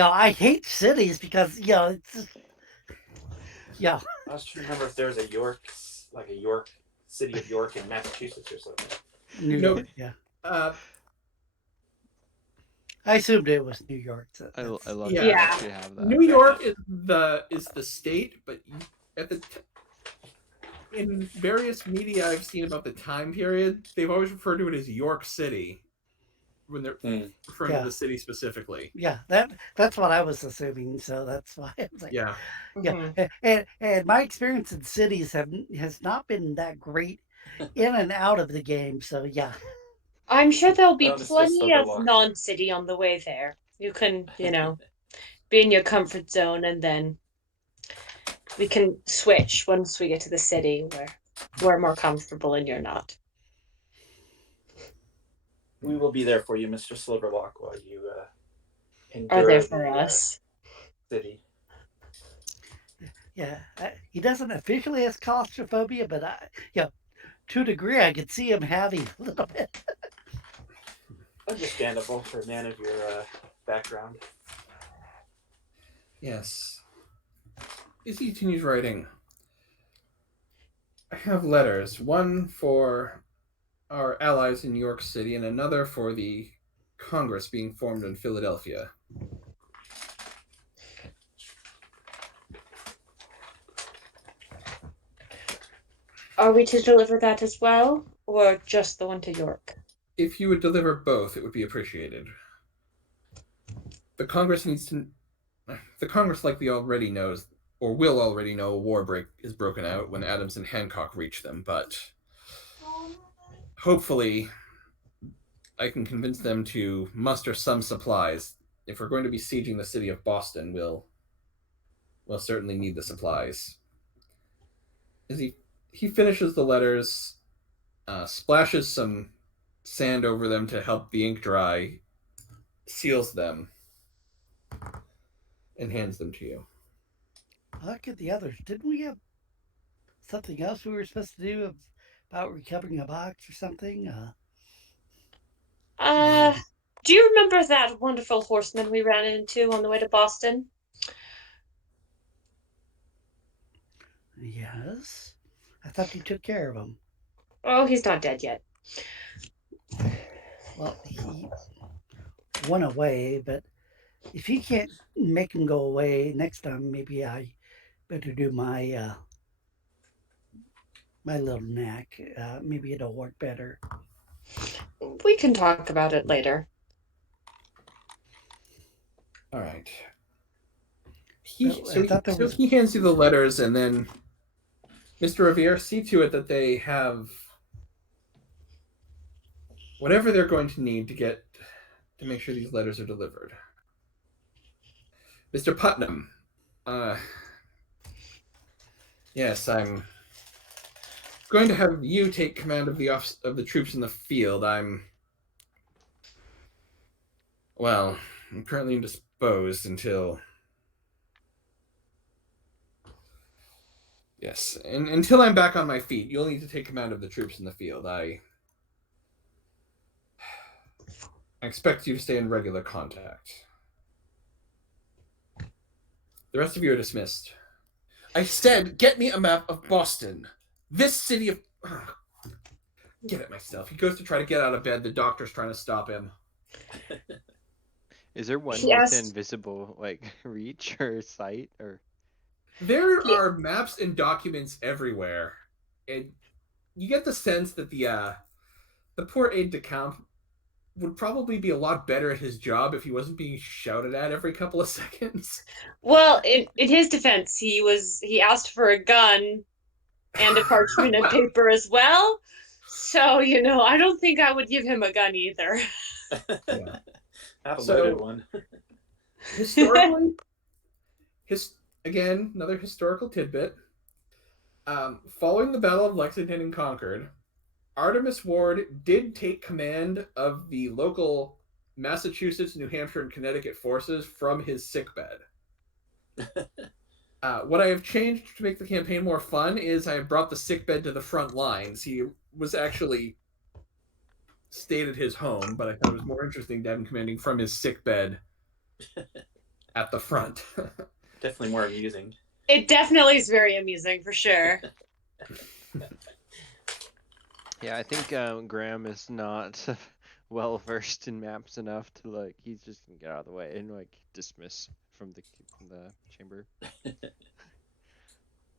I hate cities because, it's, yeah. I was trying to remember if there was a York city of York in Massachusetts or something. New Nope. York, yeah. I assumed it was New York. So I love that Yeah. you actually have that. New York is the state, but at in various media I've seen about the time period, they've always referred to it as York City when they're referring to the city specifically. Yeah, that's what I was assuming. So that's why I was like, Yeah. And my experience in cities has not been that great in and out of the game. So yeah. I'm sure there'll be Well, Mr. plenty of Silverlock. non-city on the way there. You can, be in your comfort zone, and then we can switch once we get to the city where we're more comfortable and you're not. We will be there for you, Mr. Silverlock, while you Are endure there for the us? city. Yeah, he doesn't officially have claustrophobia, but to a degree, I could see him having a little bit. Understandable for a man of your background. Yes. As he continues writing, I have letters, one for our allies in New York City and another for the Congress being formed in Philadelphia. Are we to deliver that as well, or just the one to York? If you would deliver both, it would be appreciated. The Congress likely already knows, or will already know, a war is broken out when Adams and Hancock reach them, but hopefully I can convince them to muster some supplies. If we're going to be sieging the city of Boston, we'll certainly need the supplies. As he finishes the letters, splashes some sand over them to help the ink dry, seals them, and hands them to you. Look at the others. Didn't we have something else we were supposed to do about recovering a box or something? Uh, do you remember that wonderful horseman we ran into on the way to Boston? Yes. I thought you took care of him. Oh, he's not dead yet. Well, he went away, but if you can't make him go away next time, maybe I better do my my little knack. Maybe it'll work better. We can talk about it later. All right. I So thought there was- he hands you the letters, and then Mr. Revere, see to it that they have whatever they're going to need to make sure these letters are delivered. Mr. Putnam, yes, I'm going to have you take command of the troops in the field. I'm currently indisposed until yes, and until I'm back on my feet, you'll need to take command of the troops in the field. I expect you to stay in regular contact. The rest of you are dismissed. I said, get me a map of Boston. This city of... Get it myself. He goes to try to get out of bed. The doctor's trying to stop him. Is there one Yes. within visible reach or sight or? There are maps and documents everywhere, and you get the sense that the poor aide-de-camp would probably be a lot better at his job if he wasn't being shouted at every couple of seconds. Well, in his defense, he asked for a gun and a parchment and paper as well. So, I don't think I would give him a gun either. Yeah. Not a So- loaded one. Historically, again, another historical tidbit. Following the Battle of Lexington and Concord, Artemus Ward did take command of the local Massachusetts, New Hampshire, and Connecticut forces from his sickbed. What I have changed to make the campaign more fun is I have brought the sickbed to the front lines. He was actually stayed at his home, but I thought it was more interesting to have him commanding from his sickbed at the front. Definitely more amusing. It definitely is very amusing, for sure. Yeah, I think Graham is not well versed in maps enough to he's just gonna get out of the way and dismiss from the chamber.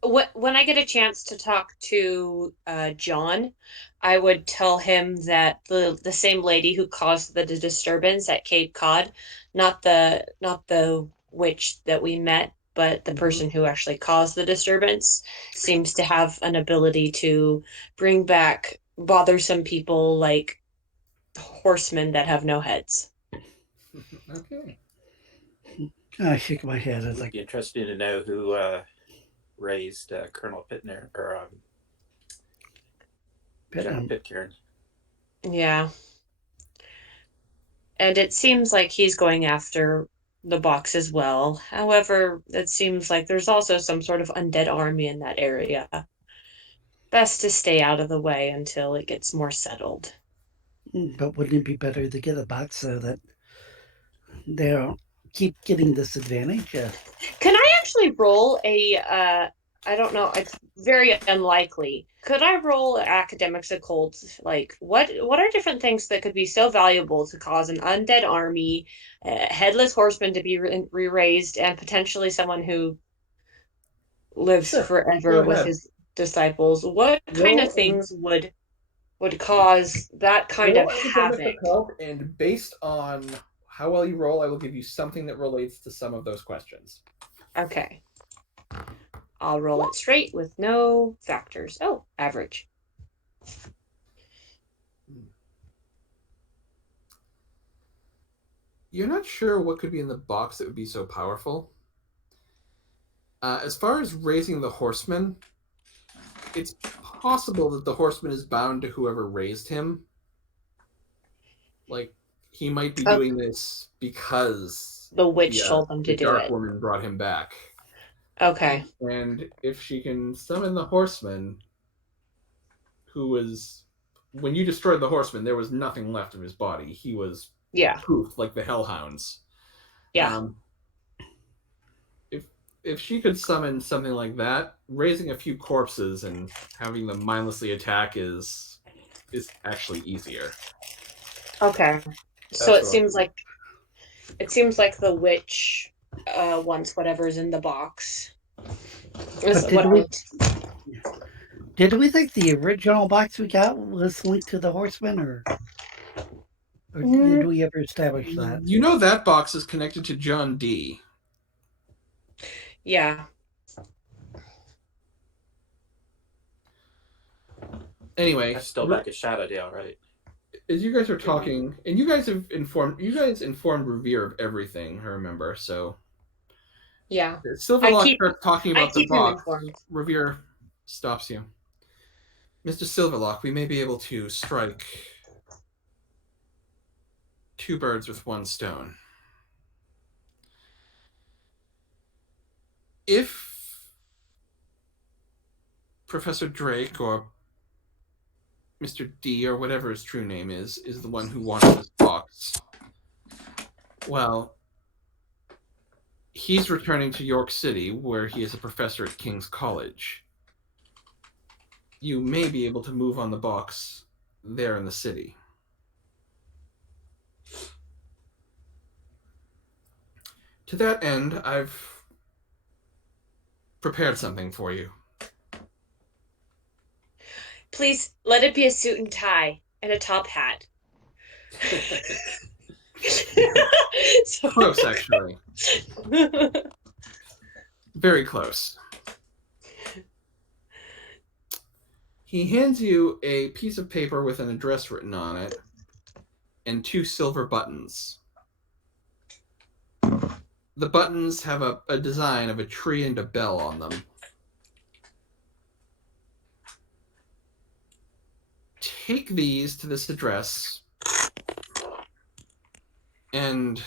When I get a chance to talk to John, I would tell him that the same lady who caused the disturbance at Cape Cod, not the witch that we met, but the person who actually caused the disturbance, seems to have an ability to bring back bothersome people like horsemen that have no heads. Okay. I shake my head. It's It'd like, be interesting to know who raised Colonel Pittner or General Pitcairn. Yeah. And it seems like he's going after the box as well. However, it seems like there's also some sort of undead army in that area. Best to stay out of the way until it gets more settled. but wouldn't it be better to get a box so that they don't keep getting this advantage? Can I actually roll I don't know, it's very unlikely. Could I roll academics occult? What are different things that could be so valuable to cause an undead army, headless horseman to be re-raised, and potentially someone who lives Sure. forever Go with ahead. his disciples? What kind of things would cause that kind Roll of academic havoc? occult, and based on how well you roll, I will give you something that relates to some of those questions. Okay. I'll roll it straight with no factors. Oh, average. You're not sure what could be in the box that would be so powerful. As far as raising the horseman, it's possible that the horseman is bound to whoever raised him. he might be Oh. doing this because The witch told him to the do Dark it. Woman brought him back. Okay. And if she can summon the Horseman, who was... When you destroyed the Horseman, there was nothing left of his body. He was poof, like the Hellhounds. Yeah. If she could summon something like that, raising a few corpses and having them mindlessly attack is actually easier. Okay. So it seems like the witch wants whatever's in the box. Did we think the original box we got was linked to the Horseman, or did we ever establish that? You know that box is connected to John D. Yeah. Anyway, That's still back at Shadowdale, right? As you guys are talking, and you guys informed Revere of everything, I remember, so... Yeah. Silverlock starts talking about the box. Informed. Revere stops you. Mr. Silverlock, we may be able to strike 2 birds with 1 stone. If Professor Drake or Mr. D, or whatever his true name is the one who wanted this box, well, he's returning to York City, where he is a professor at King's College. You may be able to move on the box there in the city. To that end, I've prepared something for you. Please let it be a suit and tie and a top hat. Close, actually. Very close. He hands you a piece of paper with an address written on it and 2 silver buttons. The buttons have a design of a tree and a bell on them. Take these to this address and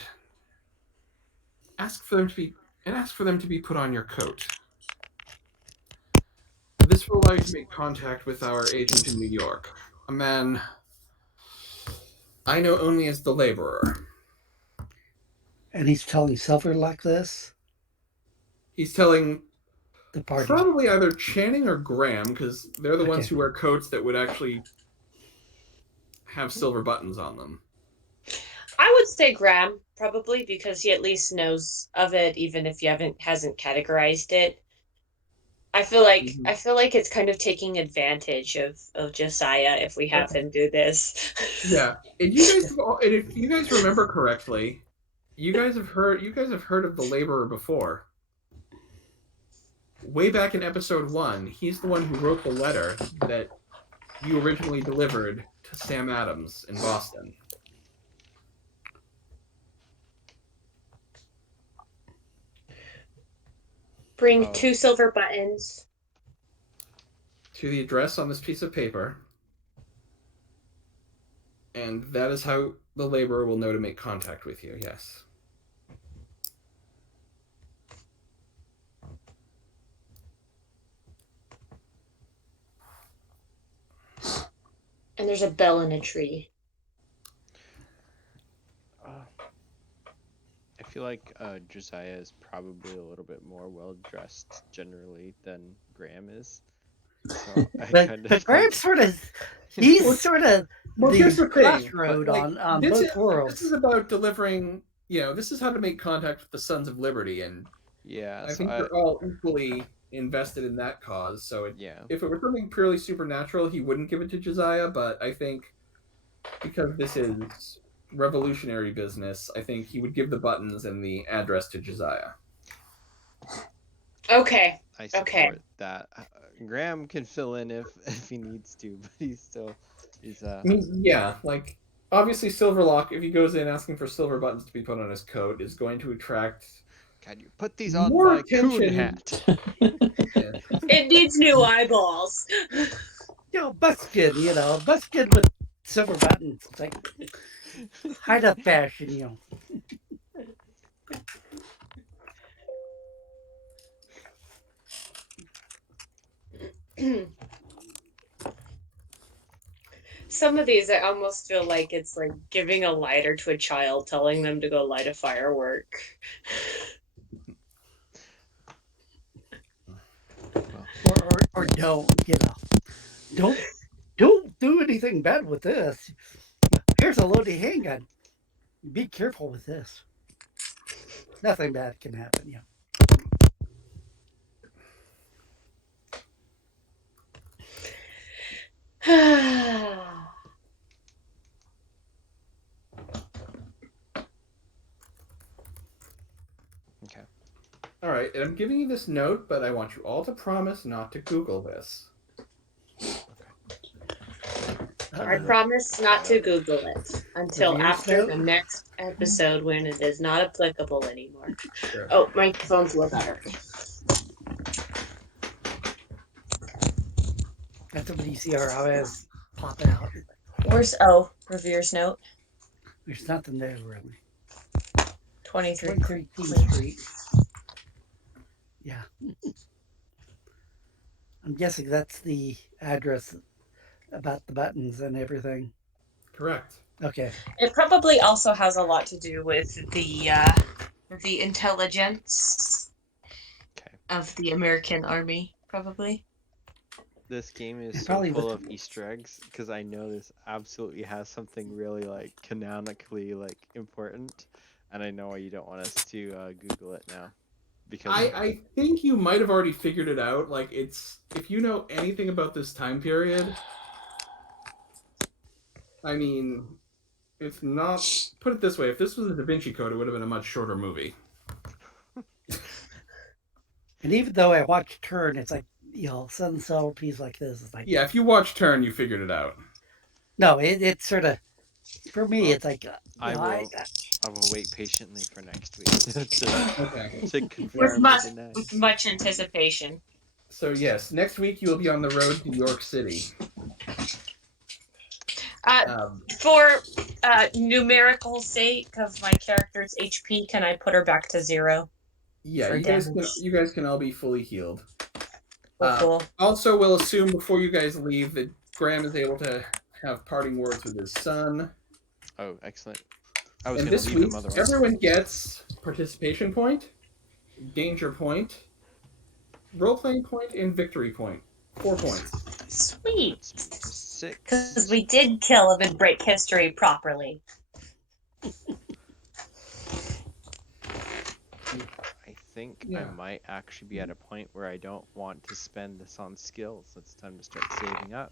ask for them to be put on your coat. This will allow you to make contact with our agent in New York, a man I know only as the Laborer. And he's telling Silverlock this? He's telling the party. Probably either Channing or Graham, because they're the ones who wear coats that would actually have silver buttons on them. I would say Graham, probably, because he at least knows of it, even if he hasn't categorized it. I feel like it's kind of taking advantage of Josiah if we have him do this. Yeah, and if you guys remember correctly, you guys have heard of the Laborer before. Way back in episode 1, he's the one who wrote the letter that you originally delivered to Sam Adams in Boston. Bring 2 silver buttons to the address on this piece of paper, and that is how the Laborer will know to make contact with you. Yes. And there's a bell in a tree. I feel like Josiah is probably a little bit more well-dressed generally than Graham is. So but Graham's sort of, he's sort of here's the thing. crossroad on both worlds. This is about delivering, this is how to make contact with the Sons of Liberty, and I think they're all equally invested in that cause. So if it were something purely supernatural, he wouldn't give it to Josiah, but I think because this is revolutionary business, I think he would give the buttons and the address to Josiah. Okay. I support that. Graham can fill in if he needs to, but he's I mean, yeah, like obviously Silverlock, if he goes in asking for silver buttons to be put on his coat, is going to attract. Can you put these on more my coon hat? It needs new eyeballs. Buskin, Buskin with silver buttons. It's like, high enough fashion, you know. Some of these, I almost feel like it's like giving a lighter to a child, telling them to go light a firework. Or don't, you know. Don't do anything bad with this. Here's a loaded handgun. Be careful with this. Nothing bad can happen, you know. Okay. All right, and I'm giving you this note, but I want you all to promise not to Google this. I promise not to Google it until Revere's after note? the next episode when it is not applicable anymore. Sure. Oh, my phone's low battery. That's when you see our eyes pop out. Where's Revere's note? There's nothing there really. 23 23 Queen Street. Yeah. I'm guessing that's the address about the buttons and everything. Correct. Okay. It probably also has a lot to do with the intelligence Okay. of the American army, probably. This game is And so probably full with- of Easter eggs because I know this absolutely has something really like canonically like important, and I know why you don't want us to Google it now. Because I think you might have already figured it out. Like, it's if you know anything about this time period, I mean, it's not. Put it this way: if this was a Da Vinci Code, it would have been a much shorter movie. And even though I watched Turn, it's like, you know, sudden subtleties like this. It's like, Yeah, if you watch Turn, you figured it out. no, it's sort of, for me, Well, it's like, I know, will wait patiently for next week to Okay. confirm or deny. With much anticipation. So yes, next week you will be on the road to York City. For numerical sake of my character's HP, can I put her back to 0? Yeah, For you guys can all be fully healed. Cool. Also, we'll assume before you guys leave that Graham is able to have parting words with his son. Oh, excellent. I was And going to this leave week, him otherwise. everyone gets participation point, danger point, role-playing point, and victory point. 4 points. Sweet. 6. Because we did kill him and break history properly. I think Yeah. I might actually be at a point where I don't want to spend this on skills. It's time to start saving up.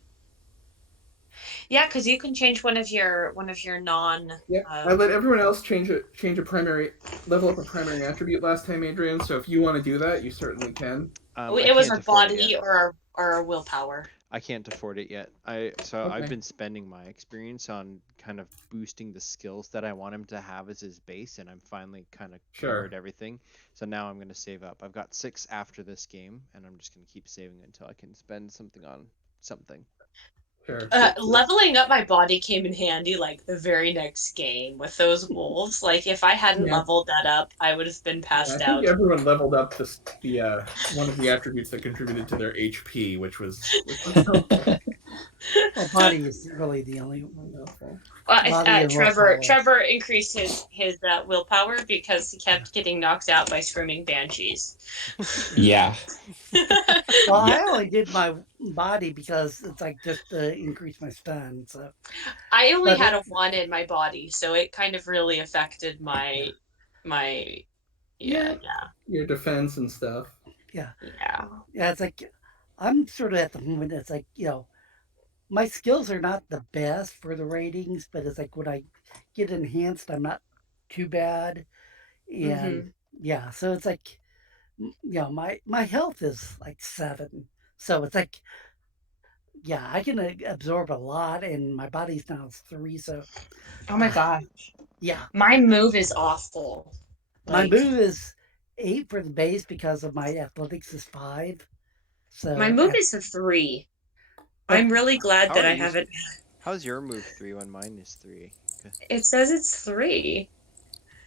Yeah, because you can change one of your non. Yeah, I let everyone else change a primary level up a primary attribute last time, Adrian. So if you want to do that, you certainly can. It was our body or our willpower. I can't afford it yet. I've been spending my experience on kind of boosting the skills that I want him to have as his base, and I'm finally kind of covered everything. So now I'm going to save up. I've got 6 after this game, and I'm just going to keep saving until I can spend something on something. Sure. Leveling up my body came in handy like the very next game with those wolves. Like if I hadn't leveled that up, I would have been passed out. I think everyone leveled up the one of the attributes that contributed to their HP, which was helpful. Well, body is really the only one. Trevor increased his willpower because he kept getting knocked out by screaming banshees. Yeah. Well, I only did my body because it's like just to increase my stun. So I only had a 1 in my body, so it kind of really affected my your defense and stuff. Yeah. Yeah. It's like I'm sort of at the moment. It's like, you know, my skills are not the best for the ratings, but it's like when I get enhanced, I'm not too bad. And yeah, so it's like, you know, my health is like 7, so it's like, yeah, I can absorb a lot, and my body's now 3. So, oh my gosh, yeah, my move is awful. My move is 8 for the base because of my athletics is 5. So my move is a 3. I'm really glad that I haven't. How's your move 3 when mine is 3? It says it's 3.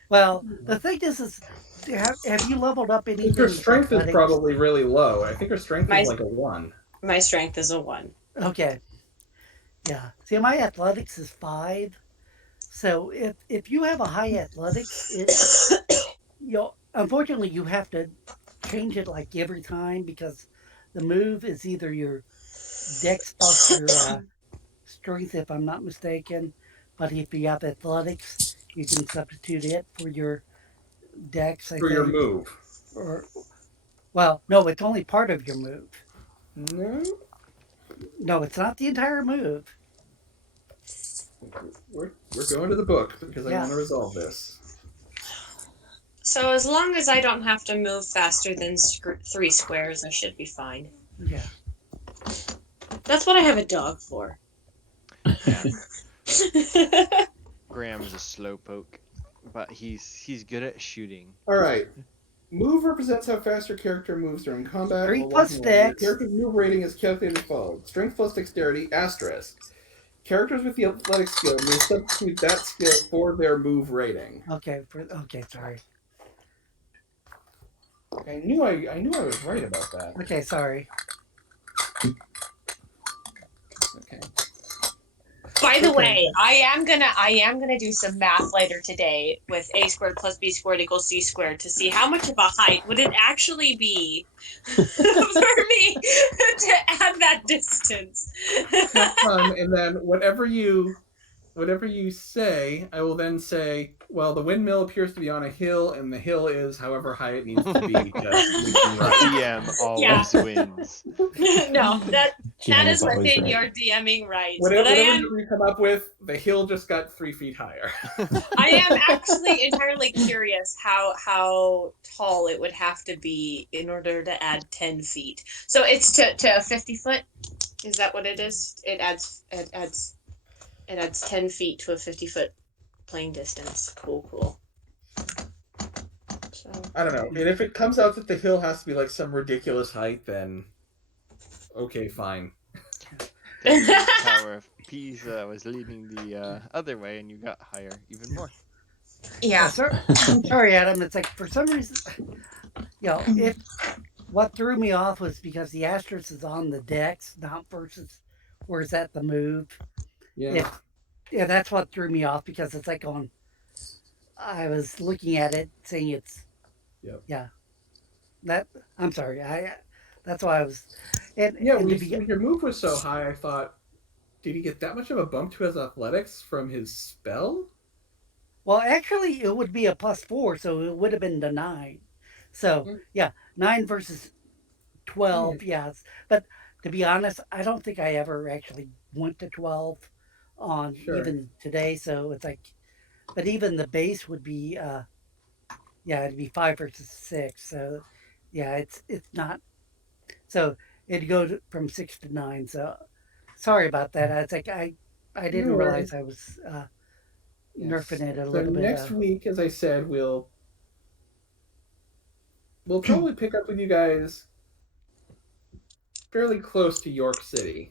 Well, the thing is have you leveled up Her anything? strength is probably really low. I think her strength My- is like a 1. My strength is a 1. Okay. Yeah. See, my athletics is 5. So if you have a high athletics, unfortunately you have to change it like every time because the move is either your dex plus your strength, if I'm not mistaken. But if you have athletics, you can substitute it for your dex, I For your think. move. Or well, no, it's only part of your move. No? No, it's not the entire move. We're going to the book because I Yeah. want to resolve this. So as long as I don't have to move faster than 3 squares, I should be fine. Yeah. That's what I have a dog for. Yeah. Graham's a slowpoke, but he's good at shooting. All right. Move represents how fast your character moves during combat. 3 or plus walking around. Your dex. character's move rating is calculated as follows: strength plus dexterity, asterisk. Characters with the athletic skill may substitute that skill for their move rating. Okay, sorry. I knew I was right about that. Okay, sorry. Okay. By the Okay. way, I am gonna do some math later today with a squared plus b squared equals c squared to see how much of a height would it actually be for me to add that distance. Have fun, and then whatever you say, I will then say, well, the windmill appears to be on a hill, and the hill is however high it needs to be to make them right. DM always wins. No, that GM is always within right. your DMing rights. Whatever But you come up with, the hill just got 3 feet higher. I am actually entirely curious how tall it would have to be in order to add 10 feet. So it's to a 50 foot. Is that what it is? It adds 10 feet to a 50-foot playing distance. Cool. So I don't know. And if it comes out that the hill has to be like some ridiculous height, then okay, fine. The Tower of Pisa was leaning the other way, and you got higher even more. yeah. Sorry, Adam. It's like for some reason, if what threw me off was because the asterisk is on the dex, not versus where it's at the move. Yeah. Yeah, that's what threw me off because it's like I was looking at it saying it's. Yep. Yeah. I'm sorry. That's why I was. And When your move was so high, I thought, did he get that much of a bump to his athletics from his spell? Well, actually, it would be a +4, so it would have been the 9. So, 9 versus 12, yes. But to be honest, I don't think I ever actually went to 12 on even today. So it's like, but even the base would be, it'd be 5 versus 6. So, yeah, it's not. So it'd go from 6 to 9. So sorry about that. It's like I didn't realize I was nerfing it a little bit. Next week, as I said, we'll probably pick up with you guys fairly close to York City.